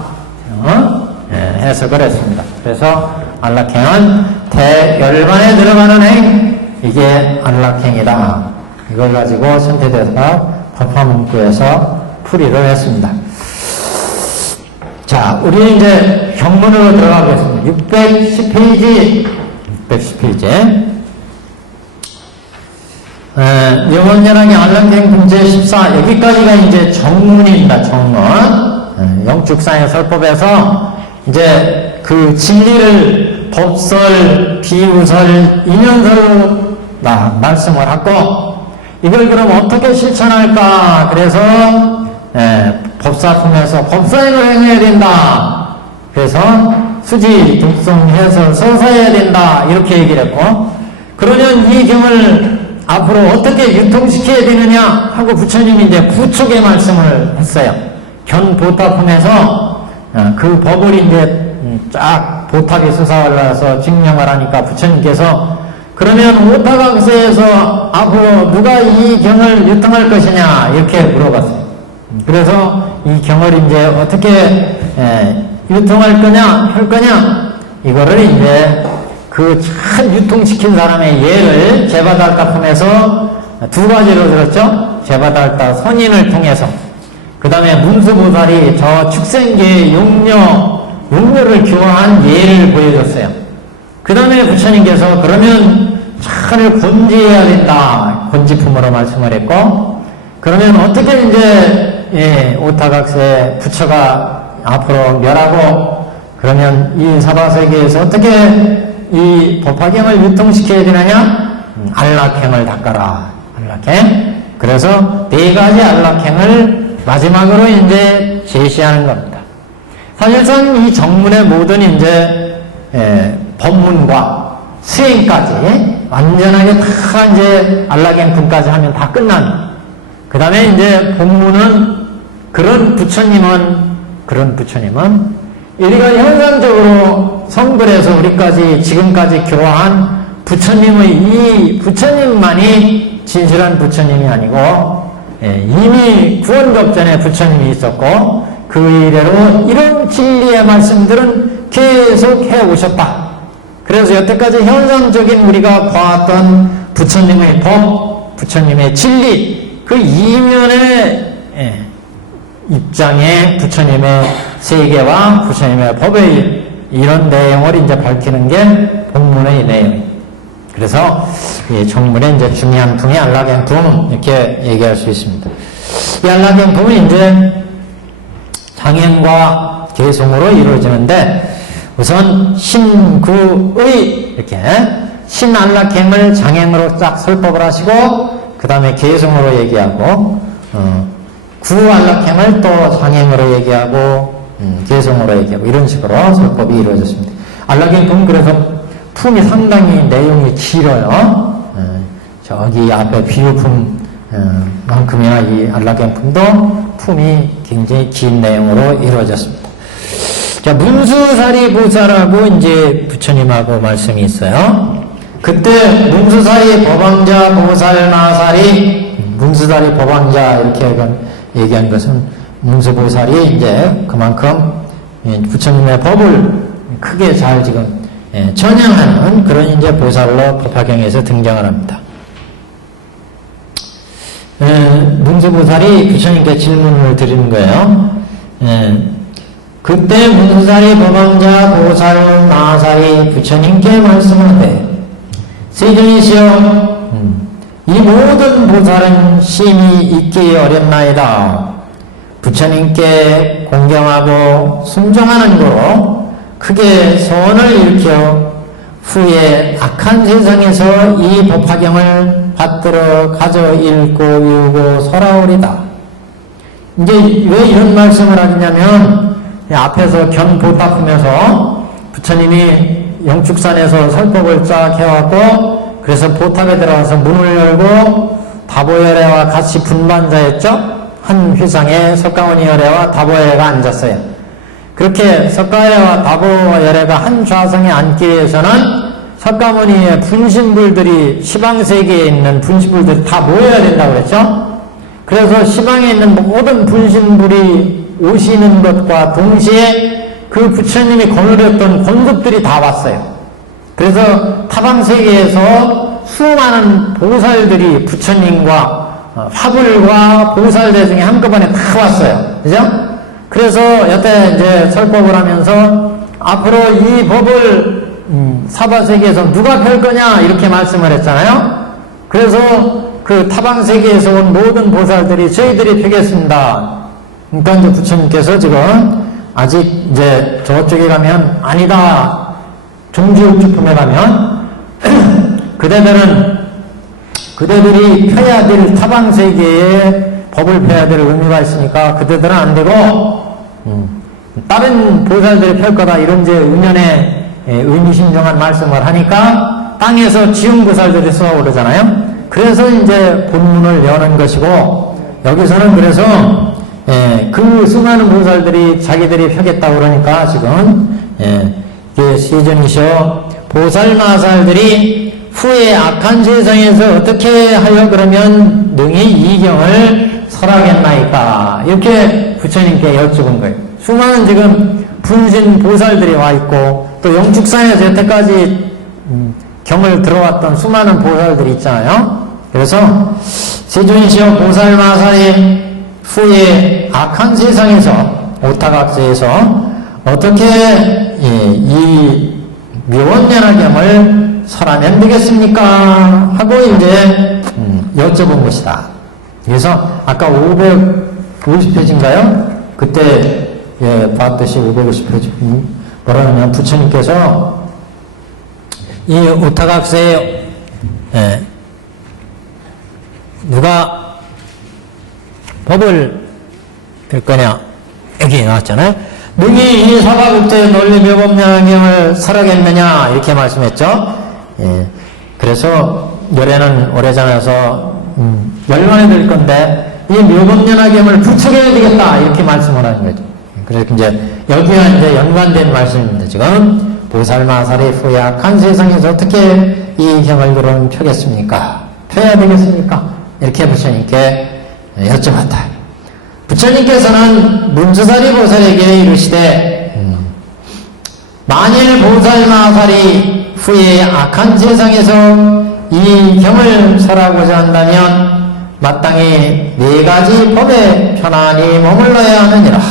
해석을 했습니다. 그래서 안락행은 대열반에 들어가는 행, 이게 안락행이다. 이걸 가지고 선태대사가 법화문구에서 풀이를 했습니다. 자, 우리 이제 경문으로 들어가겠습니다. 610페이지. 영원연하게 안락행 분제 14. 여기까지가 이제 정문입니다. 정문. 영축상의 설법에서 이제 그 진리를 법설, 비유설, 인연설로 말씀을 하고 이걸 그럼 어떻게 실천할까? 그래서 법사품에서 법사행을 행해야 된다. 그래서 수지, 독송, 해설, 서사해야 된다. 이렇게 얘기를 했고 그러면 이 경을 앞으로 어떻게 유통시켜야 되느냐 하고 부처님이 이제 구촉의 말씀을 했어요. 견보타품에서 그 법을 이제 쫙 보탑에 솟아 올라서 증명을 하니까 부처님께서 그러면 오타각세에서 앞으로 누가 이 경을 유통할 것이냐 이렇게 물어봤어요. 그래서 이 경을 이제 어떻게 유통할 거냐 할 거냐 이거를 이제 그 잘 유통시킨 사람의 예를 제바달타품에서 두 가지로 들었죠. 제바달타 선인을 통해서 그 다음에 문수보살이 저 축생계의 용녀를 교화한 예를 보여줬어요. 그 다음에 부처님께서 그러면 차를 권지해야 된다. 권지품으로 말씀을 했고 그러면 어떻게 이제 오타각세 부처가 앞으로 멸하고 그러면 이 사바세계에서 어떻게 이 법화경을 유통시켜야 되느냐? 안락행을 닦아라. 안락행. 그래서 네 가지 안락행을 마지막으로 이제 제시하는 겁니다. 사실상 이 정문의 모든 이제 법문과 수행까지 완전하게 다 이제 안락행품까지 하면 다 끝나는. 그 다음에 이제 본문은 그런 부처님은 우리가 현상적으로 성불에서 우리까지 지금까지 교화한 부처님의 이 부처님만이 진실한 부처님이 아니고 이미 구원급전에 부처님이 있었고 그 이래로 이런 진리의 말씀들은 계속 해오셨다. 그래서 여태까지 현상적인 우리가 봐왔던 부처님의 법, 부처님의 진리 그 이면의 입장에 부처님의 세계와 부처님의 법의 이런 내용을 이제 밝히는 게 본문의 내용입니다. 그래서 이 정문의 이제 중요한 품이 안락행품 이렇게 얘기할 수 있습니다. 이 안락행품은 이제 장행과 개송으로 이루어지는데 우선 신구의 이렇게 신안락행을 장행으로 쫙 설법을 하시고 그 다음에 개송으로 얘기하고 구안락행을 또 장행으로 얘기하고 개송으로 얘기하고 이런 식으로 설법이 이루어졌습니다. 안락행품은 그래서 품이 상당히 내용이 길어요. 저기 앞에 비유품 만큼이나 이 안락행품도 품이 굉장히 긴 내용으로 이루어졌습니다. 자, 문수사리 보살하고 이제 부처님하고 말씀이 있어요. 그때 문수사리 법왕자 보살 나사리 문수사리 법왕자 이렇게 얘기한 것은 문수보살이 이제 그만큼 부처님의 법을 크게 잘 지금 전향하는 그런 이제 보살로 법화경에서 등장을 합니다. 문수보살이 부처님께 질문을 드리는 거예요. 그때 문수사리 법왕자 보살 나사리 부처님께 말씀하되 세존이시여 이 모든 보살은 심히 잊기 어렵나이다. 부처님께 공경하고 순종하는 거로 크게 소원을 일으켜 후에 악한 세상에서 이 법화경을 받들어 가져 읽고 외우고 설하오리다. 이제 왜 이런 말씀을 하느냐면 앞에서 견보탑품에서 부처님이 영축산에서 설법을 쫙 해왔고 그래서 보탑에 들어가서 문을 열고 다보열애와 같이 분반자였죠. 한 휘상에 석가모니열애와 다보열애가 앉았어요. 그렇게 석가열애와 다보열애가 한 좌성에 앉기 위해서는 석가모니의 분신불들이 시방세계에 있는 분신불들이 다 모여야 된다고 그랬죠. 그래서 시방에 있는 모든 분신불이 오시는 것과 동시에 그 부처님이 거느렸던 권급들이 다 왔어요. 그래서 타방세계에서 수많은 보살들이 부처님과 화불과 보살대 중에 한꺼번에 다 왔어요. 그죠? 그래서 여태 이제 설법을 하면서 앞으로 이 법을 사바세계에서 누가 펼 거냐 이렇게 말씀을 했잖아요. 그래서 그 타방세계에서 온 모든 보살들이 저희들이 펴겠습니다. 그러니까 이제 부처님께서 지금 아직 이제 저쪽에 가면 아니다. 종주육주품에 가면 그대들이 펴야 될 타방세계에 법을 펴야 될 의무가 있으니까 그대들은 안 되고 다른 보살들이 펼 거다 이런 이제 의면에 의미심정한 말씀을 하니까 땅에서 지용보살들이 쏘아오르잖아요. 그래서 이제 본문을 여는 것이고 여기서는 그래서 그 수많은 보살들이 자기들이 펴겠다고 그러니까 지금 세존이셔 보살마살들이 후에 악한 세상에서 어떻게 하여 그러면 능히 이 경을 설하겠나이까 이렇게 부처님께 여쭤본 거예요. 수많은 지금 분신 보살들이 와 있고 또 영축산에서 여태까지 경을 들어왔던 수많은 보살들이 있잖아요. 그래서 세존이시여 보살마살이 후에 악한 세상에서 오타각세에서 어떻게 이 묘원연화경을 설하면 되겠습니까? 하고 이제 여쭤본 것이다. 그래서 아까 550페이지인가요? 그때 봤듯이 550페이지 뭐라냐면 부처님께서 이 오타각세에 누가 법을 될 거냐 여기 나왔잖아요. 능히 이 사바국토의 논리 묘법연화경을 설하겠느냐 이렇게 말씀했죠. 그래서 열애는 오래전에서 열반에 될 건데 이 묘법연화경을 부처해야 되겠다 이렇게 말씀을 하는 거죠. 그래서 이제 여기와 이제 연관된 말씀입니다. 지금 보살마살이 후에 악한 세상에서 어떻게 이 경을 그럼 펴겠습니까? 펴야 되겠습니까? 이렇게 부처님께 여쭤봤다. 부처님께서는 문수사리 보살에게 이르시되 만일 보살마살이 후에 악한 세상에서 이 경을 설하고자 한다면 마땅히 4가지 법에 편안히 머물러야 하느니라.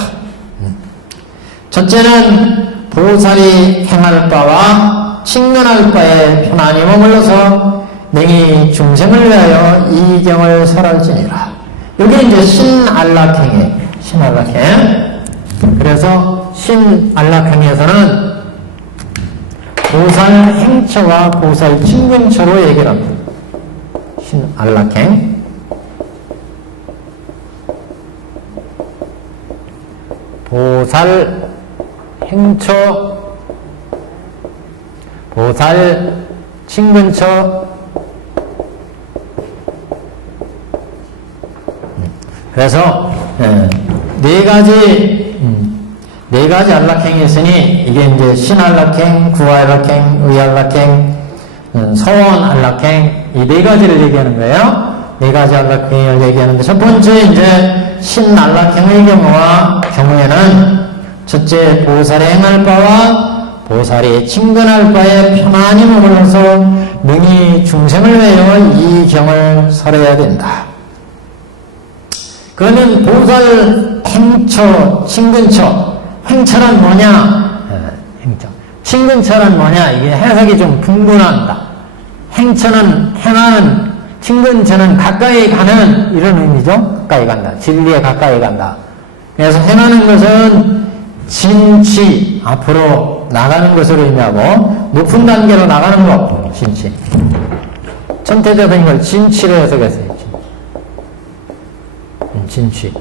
첫째는 보살이 행할 바와 직면할 바에 편안히 머물러서 능히 중생을 위하여 이 경을 설할지니라. 여기 이제 신안락행이에요. 신안락행. 그래서 신안락행에서는 보살 행처와 보살 친근처로 얘기를 합니다. 신안락행. 보살 행처, 보살 친근처. 그래서 네 가지 안락행이 있으니 이게 이제 신안락행, 구안락행, 의안락행, 서원안락행 이 4가지를 얘기하는 거예요. 4가지 안락행을 얘기하는데 첫 번째 이제 신안락행의 경우에는 첫째 보살의 행할 바와 보살이 친근할 바에 편안히 머물러서 능히 중생을 위하여 이 경을 설해야 된다. 그러면 보살 행처, 친근처. 행처란 뭐냐? 행처. 친근처란 뭐냐? 이게 해석이 좀 분분합니다. 행처는 행하는, 친근처는 가까이 가는 이런 의미죠. 가까이 간다. 진리에 가까이 간다. 그래서 행하는 것은 진치, 앞으로 나가는 것을 의미하고 높은 단계로 나가는 것, 진치. 천태대사님 걸 진치로 해석했어요. 진취.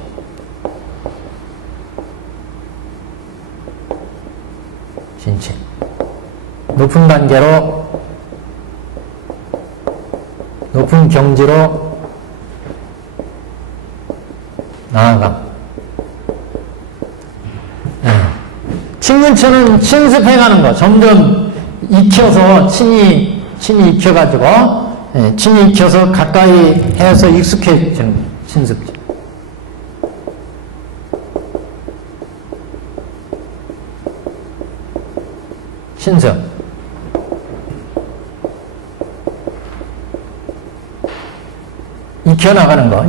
진취. 높은 단계로, 높은 경지로 나아감. 친근처는 친습해가는 거. 점점 익혀서, 친이 익혀가지고, 친이 익혀서 가까이 해서 익숙해지는 거. 친습. 신서. 익혀나가는 거,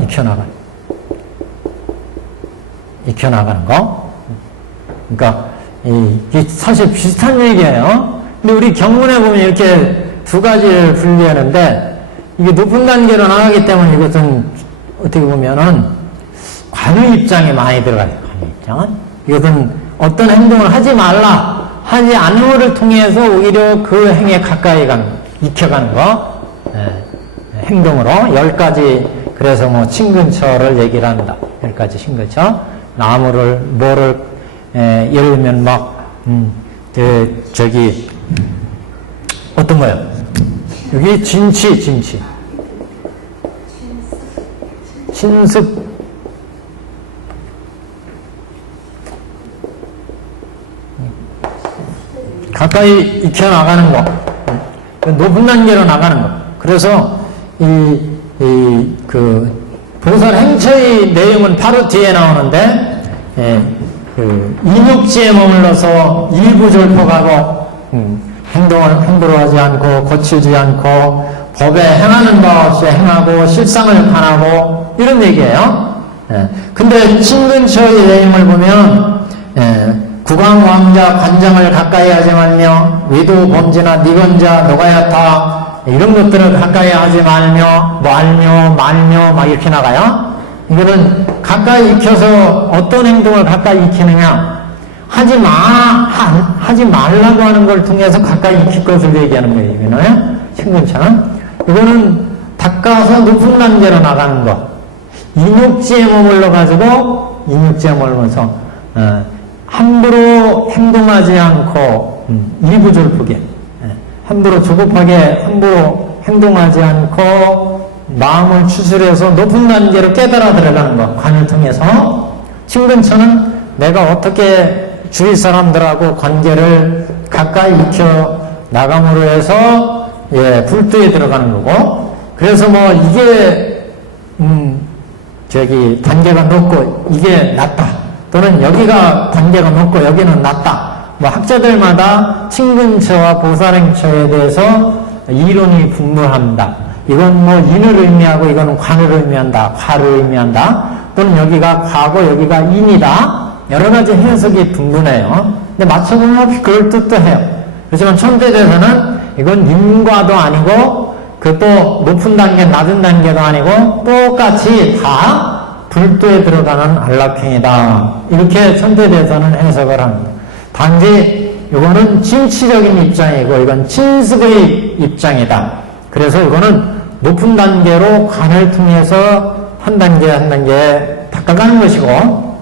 익혀나가는 거. 그러니까, 이게 사실 비슷한 얘기예요. 근데 우리 경문에 보면 이렇게 2가지를 분리하는데, 이게 높은 단계로 나가기 때문에 이것은 어떻게 보면은 관의 입장에 많이 들어가요. 이것은 어떤 행동을 하지 말라, 하지 않음을 통해서 오히려 그 행에 가까이 익혀가는 거, 행동으로 10가지, 그래서 뭐 친근처를 얘기를 한다. 10가지 친근처. 나무를, 뭐를, 예를 들면 어떤 거요? 여기 진치. 친습. 가까이 익혀나가는 거. 높은 단계로 나가는 거. 그래서, 보살 행처의 내용은 바로 뒤에 나오는데, 인욕지에 머물러서 일부절폭하고, 행동을 함부로 하지 않고, 거칠지 않고, 법에 행하는 바 없이 행하고, 실상을 반하고, 이런 얘기예요. 근데 친근처의 내용을 보면, 국왕, 왕자, 관장을 가까이 하지 말며, 위도, 범죄나 니건자, 노가야타, 이런 것들을 가까이 하지 말며, 말며, 막 이렇게 나가요. 이거는 가까이 익혀서 어떤 행동을 가까이 익히느냐, 하지 말라고 하는 걸 통해서 가까이 익힐 것을 얘기하는 거예요, 이거는. 친근처는. 이거는 닦아서 높은 단계로 나가는 거. 인욕지에 머물러가지고, 인욕지에 머물면서, 함부로 행동하지 않고, 일부절폭에, 함부로 조급하게, 함부로 행동하지 않고, 마음을 추스려서 높은 단계로 깨달아 들어가는 것, 관을 통해서. 친근처는 내가 어떻게 주위 사람들하고 관계를 가까이 익혀 나감으로 해서, 불도에 들어가는 거고. 그래서 이게, 단계가 높고, 이게 낮다. 또는 여기가 단계가 높고, 여기는 낮다. 학자들마다 친근처와 보살행처에 대해서 이론이 분분합니다. 이건 인을 의미하고 이거는 관을 의미한다. 과를 의미한다. 또는 여기가 과고 여기가 인이다. 여러 가지 해석이 분분해요. 근데 맞춰보면 그럴 뜻도 해요. 그렇지만 천대대에서는 이건 인과도 아니고 또 높은 단계, 낮은 단계도 아니고 똑같이 다 불도에 들어가는 안락행이다. 이렇게 천대대에서는 해석을 합니다. 단지 이거는 진치적인 입장이고 이건 친습의 입장이다. 그래서 이거는 높은 단계로 관을 통해서 한 단계 한 단계 닦아가는 것이고,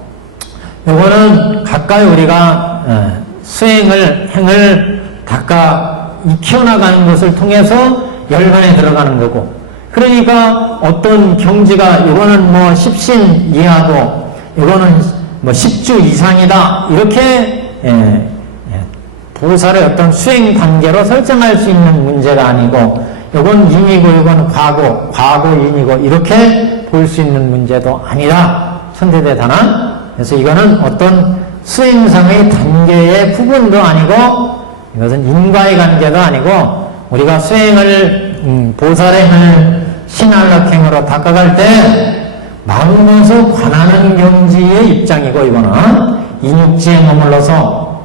이거는 가까이 우리가 행을 닦아 익혀나가는 것을 통해서 열반에 들어가는 거고, 그러니까 어떤 경지가 이거는 십신 이하고 이거는 10주 이상이다. 이렇게 보살의 어떤 수행 단계로 설정할 수 있는 문제가 아니고, 이건 인이고 이건 과거 인이고 이렇게 볼 수 있는 문제도 아니라 천대대단한. 그래서 이거는 어떤 수행상의 단계의 부분도 아니고, 이것은 인과의 관계도 아니고, 우리가 수행을 보살행을 신안락행으로 닦아갈 때 마음에서 관하는 경지의 입장이고, 이거는 인욕지에 머물러서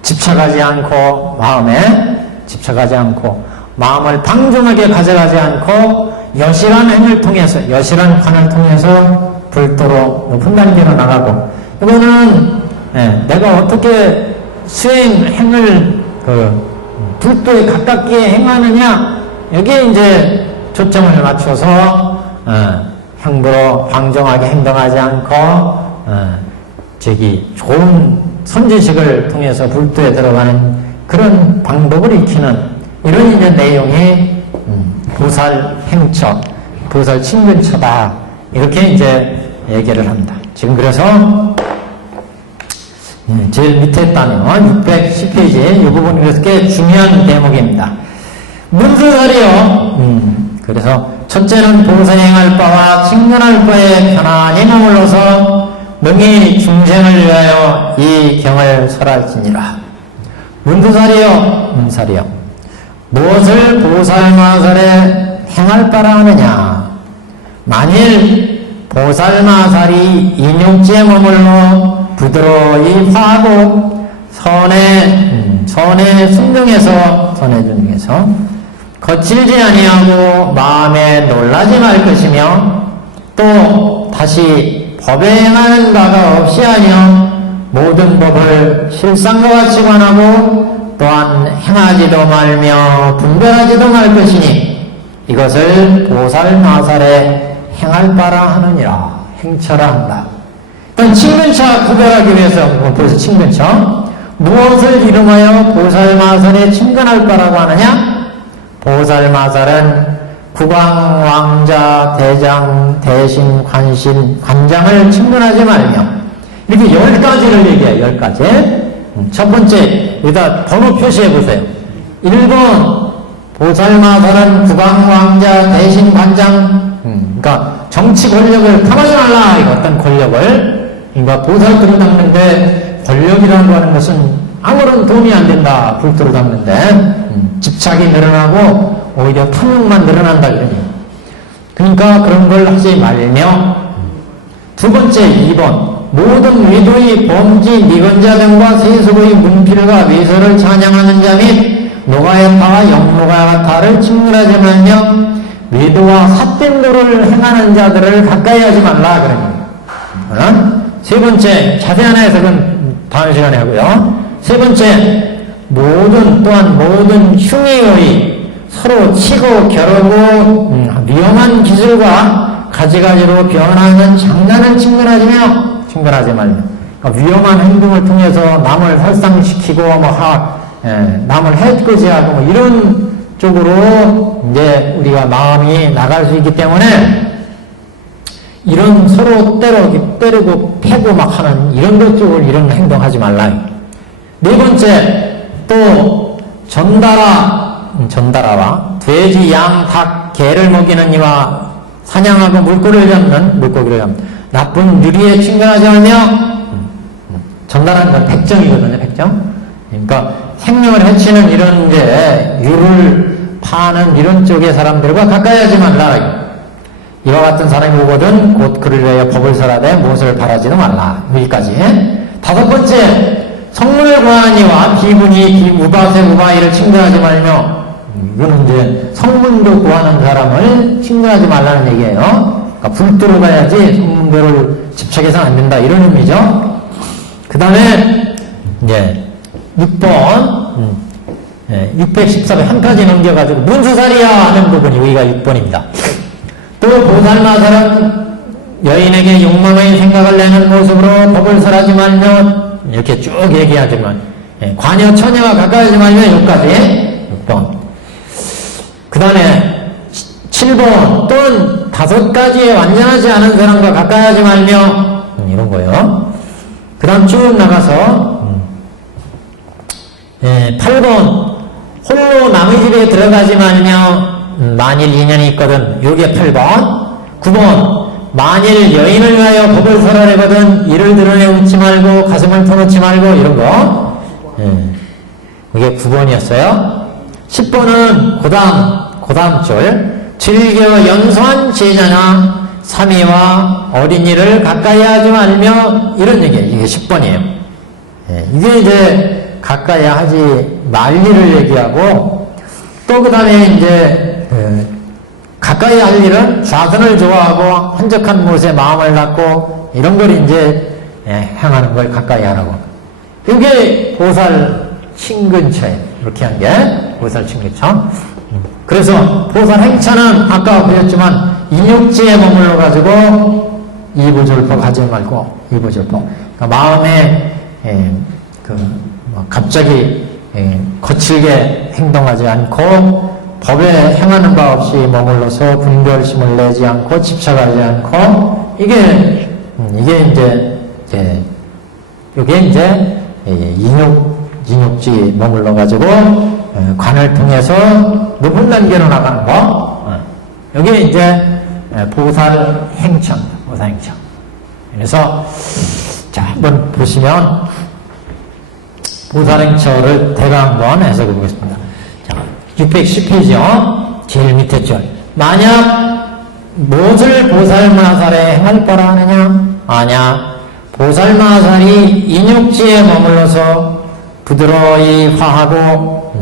집착하지 않고, 마음에 집착하지 않고, 마음을 방종하게 가져가지 않고, 여실한 행을 통해서, 여실한 관을 통해서 불도로 높은 단계로 나가고, 이거는 내가 어떻게 수행행을 불도에 가깝게 행하느냐, 여기에 이제 초점을 맞춰서 함부로 방종하게 행동하지 않고 좋은 선지식을 통해서 불도에 들어가는 그런 방법을 익히는 이런 이제 내용이 보살 행처, 보살 친근처다. 이렇게 이제 얘기를 합니다. 지금 그래서 제일 밑에 따면 610페이지 이 부분이 꽤 중요한 대목입니다. 문수설이요. 그래서 첫째는 보살행할 바와 친근할 바에 편안히 머물러서 능히 중생을 위하여 이 경을 설할지니라. 문수설이요. 문살이요. 무엇을 보살마살에 행할 바라 하느냐. 만일 보살마살이 인욕지에 머물러 부드러이 화하고 선의 순종에서 거칠지 아니하고 마음에 놀라지 말 것이며, 또 다시 법에 행하는 바가 없이 하며 모든 법을 실상과 같이 관하고 또한 행하지도 말며 분별하지도 말 것이니 이것을 보살마살에 행할 바라 하느니라. 행처라 한다. 일단 칭근처 구별하기 위해서 벌써 칭근처 무엇을 이름하여 보살마살에 칭근할 바라고 하느냐? 보살마살은 국왕, 왕자, 대장, 대신, 관장을 칭근하지 말며 이렇게 10가지를 얘기해요. 10가지. 첫 번째 여기다 번호 표시해 보세요. 1번 보살마살은 국왕, 왕자, 대신, 관장 그러니까 정치 권력을 탐하지 말라. 이거 어떤 권력을 그러니까 보살도를 닦는데 권력이라고 하는 것은 아무런 도움이 안 된다. 불도를 닦는데 집착이 늘어나고 오히려 탐욕만 늘어난다. 그러니까 그런 걸 하지 말며 두 번째 2번 모든 위도의 범지 미건자 등과 세속의 문필과 위서를 찬양하는 자 및 노가야타와 영노가야타를 칭찬하지 말며 위도와 삿됨도를 행하는 자들을 가까이 하지 말라. 그러니 세 번째 자세한 해석은 다음 시간에 하고요. 세 번째 또한 모든 흉의의 서로 치고 겨루고 위험한 기술과 가지가지로 변하는 장난을 칭찬하지 말며 그러니까 위험한 행동을 통해서 남을 설상시키고 남을 해코지하고 이런 쪽으로 이제 우리가 마음이 나갈 수 있기 때문에 이런 서로 때리고 패고 막 하는 이런 것 쪽을 이런 행동하지 말라. 네 번째 또 전달아와 돼지, 양, 닭, 개를 먹이는 이와 사냥하고 물고기를 잡는 나쁜 유리에 친근하지 않으며 전달하는 건 백정이거든요. 백정. 그러니까 생명을 해치는 이런 이제 유를 파는 이런 쪽의 사람들과 가까이 하지 말라. 이와 같은 사람이 오거든 곧 그를 위하여 법을 설하되 무엇을 바라지도 말라. 여기까지. 다섯 번째 성문을 구하니와 비분이 우바세 우바이를 칭찬하지 말며 이거는 이제 성문도 구하는 사람을 칭찬하지 말라는 얘기예요. 그러니까 불도로 가야지 성문도를 집착해서는 안 된다 이런 의미죠. 그 다음에 이제 6번 614번 한 가지 넘겨가지고 문수살이야 하는 부분이 여기가 6번입니다. 또 보살마살은 여인에게 욕망의 생각을 내는 모습으로 법을 설하지 말며 이렇게 쭉 얘기하지만 관여 처녀와 가까이 하지 말며 여기까지 6번. 그 다음에 7번 또는 5가지에 완전하지 않은 사람과 가까이 하지 말며 이런 거예요. 그 다음 쭉 나가서 8번 홀로 남의 집에 들어가지 말며 만일 인연이 있거든 요게 8번. 9번 만일 여인을 위하여 법을 설하려거든 이를 드러내 웃지 말고 가슴을 터놓지 말고 이런 거 이게 9번이었어요 10번은 그 다음 줄 즐겨 연소한 제자나 사미와 어린이를 가까이 하지 말며 이런 얘기예요. 이게 10번이에요. 이게 이제 가까이 하지 말 일을 얘기하고 또 그 다음에 이제 가까이 할 일은 좌선을 좋아하고 한적한 곳에 마음을 갖고 이런 걸 이제 행하는 걸 가까이 하라고. 이게 보살 친근처예요. 이렇게 한 게 보살 친근처. 그래서 보살 행처는 아까 보였지만 인욕지에 머물러 가지고 이부졸법 하지 말고 이부졸법. 그러니까 마음에 갑자기 거칠게 행동하지 않고 법에 행하는 바 없이 머물러서 분별심을 내지 않고 집착하지 않고 이게 이제 인욕지 머물러 가지고 관을 통해서 높은 단계로 나가는 거. 여기에 이제 보살 행천. 그래서 자 한번 보시면 보살 행처를 대강 한번 해석해 보겠습니다. 610페이지요. 제일 밑에 줄. 만약 무엇을 보살마살에 행할 바라 하느냐? 아냐. 보살마살이 인욕지에 머물러서 부드러이 화하고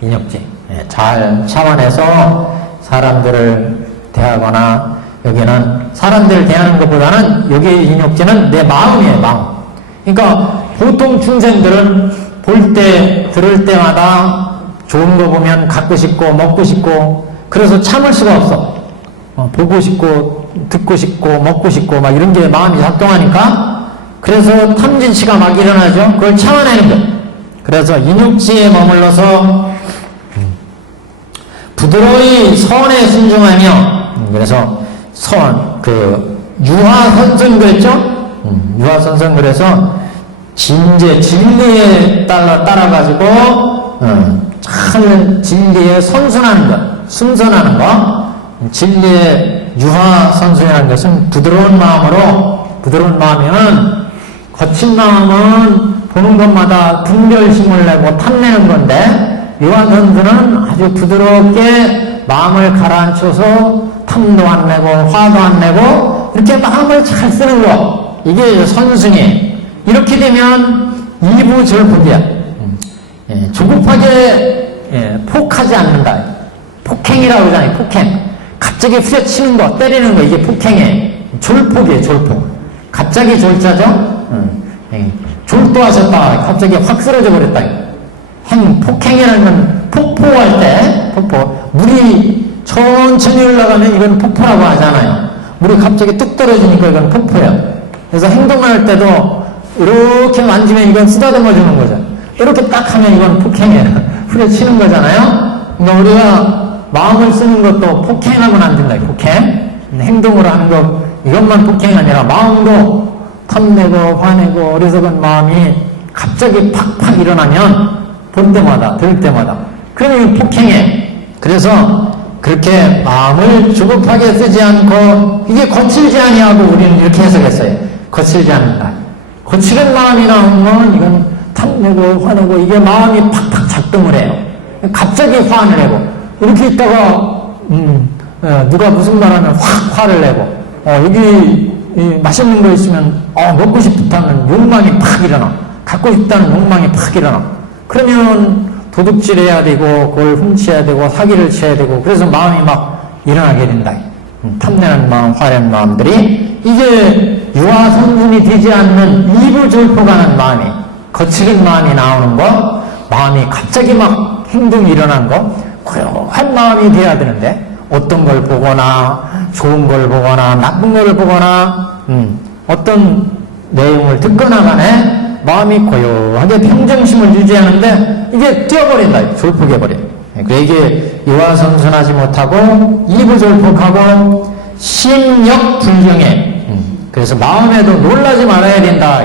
인욕지 잘 차원에서 사람들을 대하거나 여기는 사람들을 대하는 것보다는 여기 인욕제는 내 마음이에요, 마음. 그러니까 보통 중생들은 볼 때, 들을 때마다 좋은 거 보면 갖고 싶고, 먹고 싶고, 그래서 참을 수가 없어. 보고 싶고, 듣고 싶고, 먹고 싶고, 막 이런 게 마음이 작동하니까, 그래서 탐진치가 막 일어나죠. 그걸 참아내는 거예요. 그래서 인욕지에 머물러서 부드러이 선에 순종하며, 그래서 유화선선 그랬죠? 유화선선 그래서 진리에 따라가지고, 참 진리에 선순하는 것, 순선하는 것, 진리의 유화선순이라는 것은 부드러운 마음이면 거친 마음은 보는 것마다 분별심을 내고 탐내는 건데, 유화선순은 아주 부드럽게 마음을 가라앉혀서 탐도 안 내고 화도 안 내고 이렇게 마음을 잘 쓰는 거, 이게 선순이에요. 이렇게 되면 이부절복이야. 조급하게 폭하지 않는다. 폭행이라고 하잖아요. 폭행. 갑자기 후려치는 거, 때리는 거, 이게 폭행이에요. 졸폭이에요. 졸폭. 갑자기 졸자죠. 졸도하셨다. 갑자기 확 쓰러져 버렸다. 폭행이라는 건 폭포할 때, 물이 천천히 올라가면 이건 폭포라고 하잖아요. 물이 갑자기 뚝 떨어지니까 이건 폭포예요. 그래서 행동할 때도 이렇게 만지면 이건 쓰다듬어 주는 거죠. 이렇게 딱 하면 이건 폭행이에요. 후려치는 거잖아요. 그러니까 우리가 마음을 쓰는 것도 폭행하면 안 된다. 폭행. 행동으로 하는 거, 이것만 폭행이 아니라 마음도 탐내고 화내고 어리석은 마음이 갑자기 팍팍 일어나면 볼 때마다, 들을 때마다. 그러면 폭행해. 그래서 그렇게 마음을 조급하게 쓰지 않고, 이게 거칠지 아니하고 우리는 이렇게 해석했어요. 거칠지 않는다. 거칠은 마음이 나오면 이건 탐내고 화내고, 이게 마음이 팍팍 작동을 해요. 갑자기 화를 내고, 이렇게 있다가 누가 무슨 말하면 확 화를 내고, 여기 맛있는 거 있으면 먹고 싶다는 욕망이 팍 일어나. 갖고 싶다는 욕망이 팍 일어나. 그러면 도둑질해야 되고, 그걸 훔쳐야 되고, 사기를 쳐야 되고, 그래서 마음이 막 일어나게 된다. 탐내는 마음, 화내는 마음들이, 이게 유화선순이 되지 않는 이부절포가는 마음이, 거칠은 마음이 나오는 거, 마음이 갑자기 막 행동이 일어난 거, 고요한 마음이 돼야 되는데, 어떤 걸 보거나, 좋은 걸 보거나, 나쁜 걸 보거나, 어떤 내용을 듣거나 간에, 마음이 고요하게 평정심을 유지하는데, 이게 뛰어버린다. 졸폭해버려. 그래, 이게 유화선순하지 못하고, 이부졸폭하고, 심역불경해. 그래서 마음에도 놀라지 말아야 된다.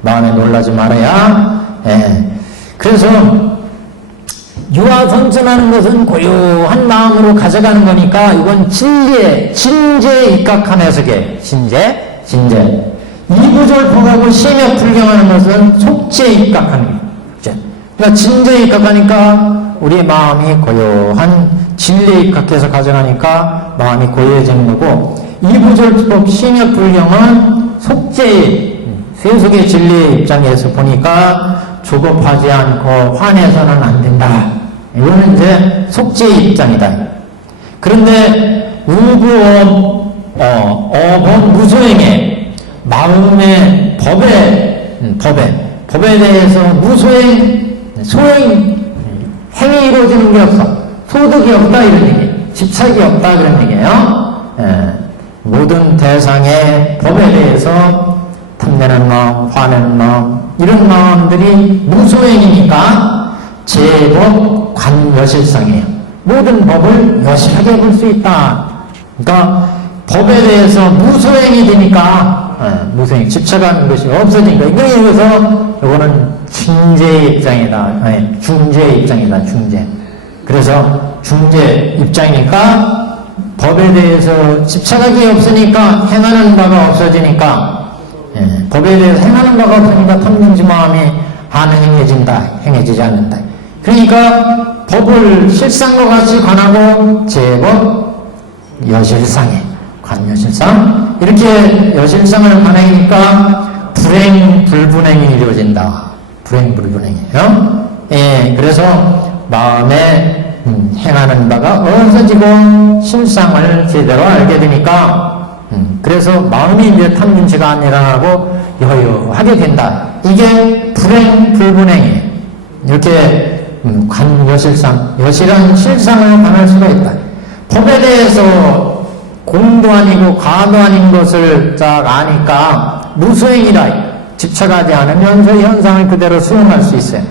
마음에 놀라지 말아야. 그래서, 유화선순하는 것은 고요한 마음으로 가져가는 거니까, 이건 진제에 입각한 해석이에요. 진제. 이부절폭하고 심역불경하는 것은 속죄에 입각하는 거죠. 그러니까 진제에 입각하니까 우리의 마음이 고요한 진리에 입각해서 가져가니까 마음이 고요해지는 거고, 이부절폭 심역불경은 속죄의 세속의 진리의 입장에서 보니까 조급하지 않고 화내서는 안 된다. 이거는 이제 속죄의 입장이다. 그런데 어본 무소행에 마음의 법에 대해서 소행, 행위 이루어지는 게 없어. 소득이 없다, 이런 얘기. 집착이 없다, 그런 얘기예요. 모든 대상의 법에 대해서 탐내는 마음, 화내는 마음, 이런 마음들이 무소행이니까 제법 관여실상이에요. 모든 법을 여실하게 볼 수 있다. 그러니까 법에 대해서 무소행이 되니까, 무소행, 집착하는 것이 없어지니까, 이거는 중재의 입장이다. 중재의 입장이다, 중재. 그래서 중재 입장이니까, 법에 대해서 집착하기 없으니까 행하는 바가 없어지니까, 법에 대해서 행하는 바가 없으니까 탐진치 마음이 안 행해지지 않는다. 그러니까 법을 실상과 같이 관하고 제법 여실상해. 관여실상. 이렇게 여실상을 관하니까 불분행이 이루어진다. 불분행이에요. 그래서 마음에 행하는 바가 어서지고 실상을 제대로 알게 되니까 그래서 마음이 이제 탐진치가 안 일어나고 여유하게 된다. 이게 불행불분행이에요. 이렇게 관여실상, 여실한 실상을 관할 수가 있다. 법에 대해서 공도 아니고 과도 아닌 것을 딱 아니까 무수행이다. 집착하지 않으면서 현상을 그대로 수용할 수 있어요.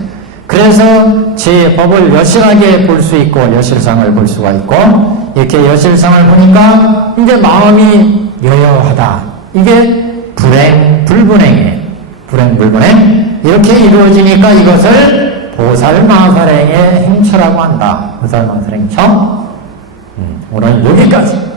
그래서 제 법을 여실하게 볼 수 있고 여실상을 볼 수가 있고 이렇게 여실상을 보니까 이제 마음이 여여하다. 이게 불행불분행이에요. 불행불분행. 이렇게 이루어지니까 이것을 보살마살행의 행처라고 한다. 보살마살행처. 오늘 여기까지.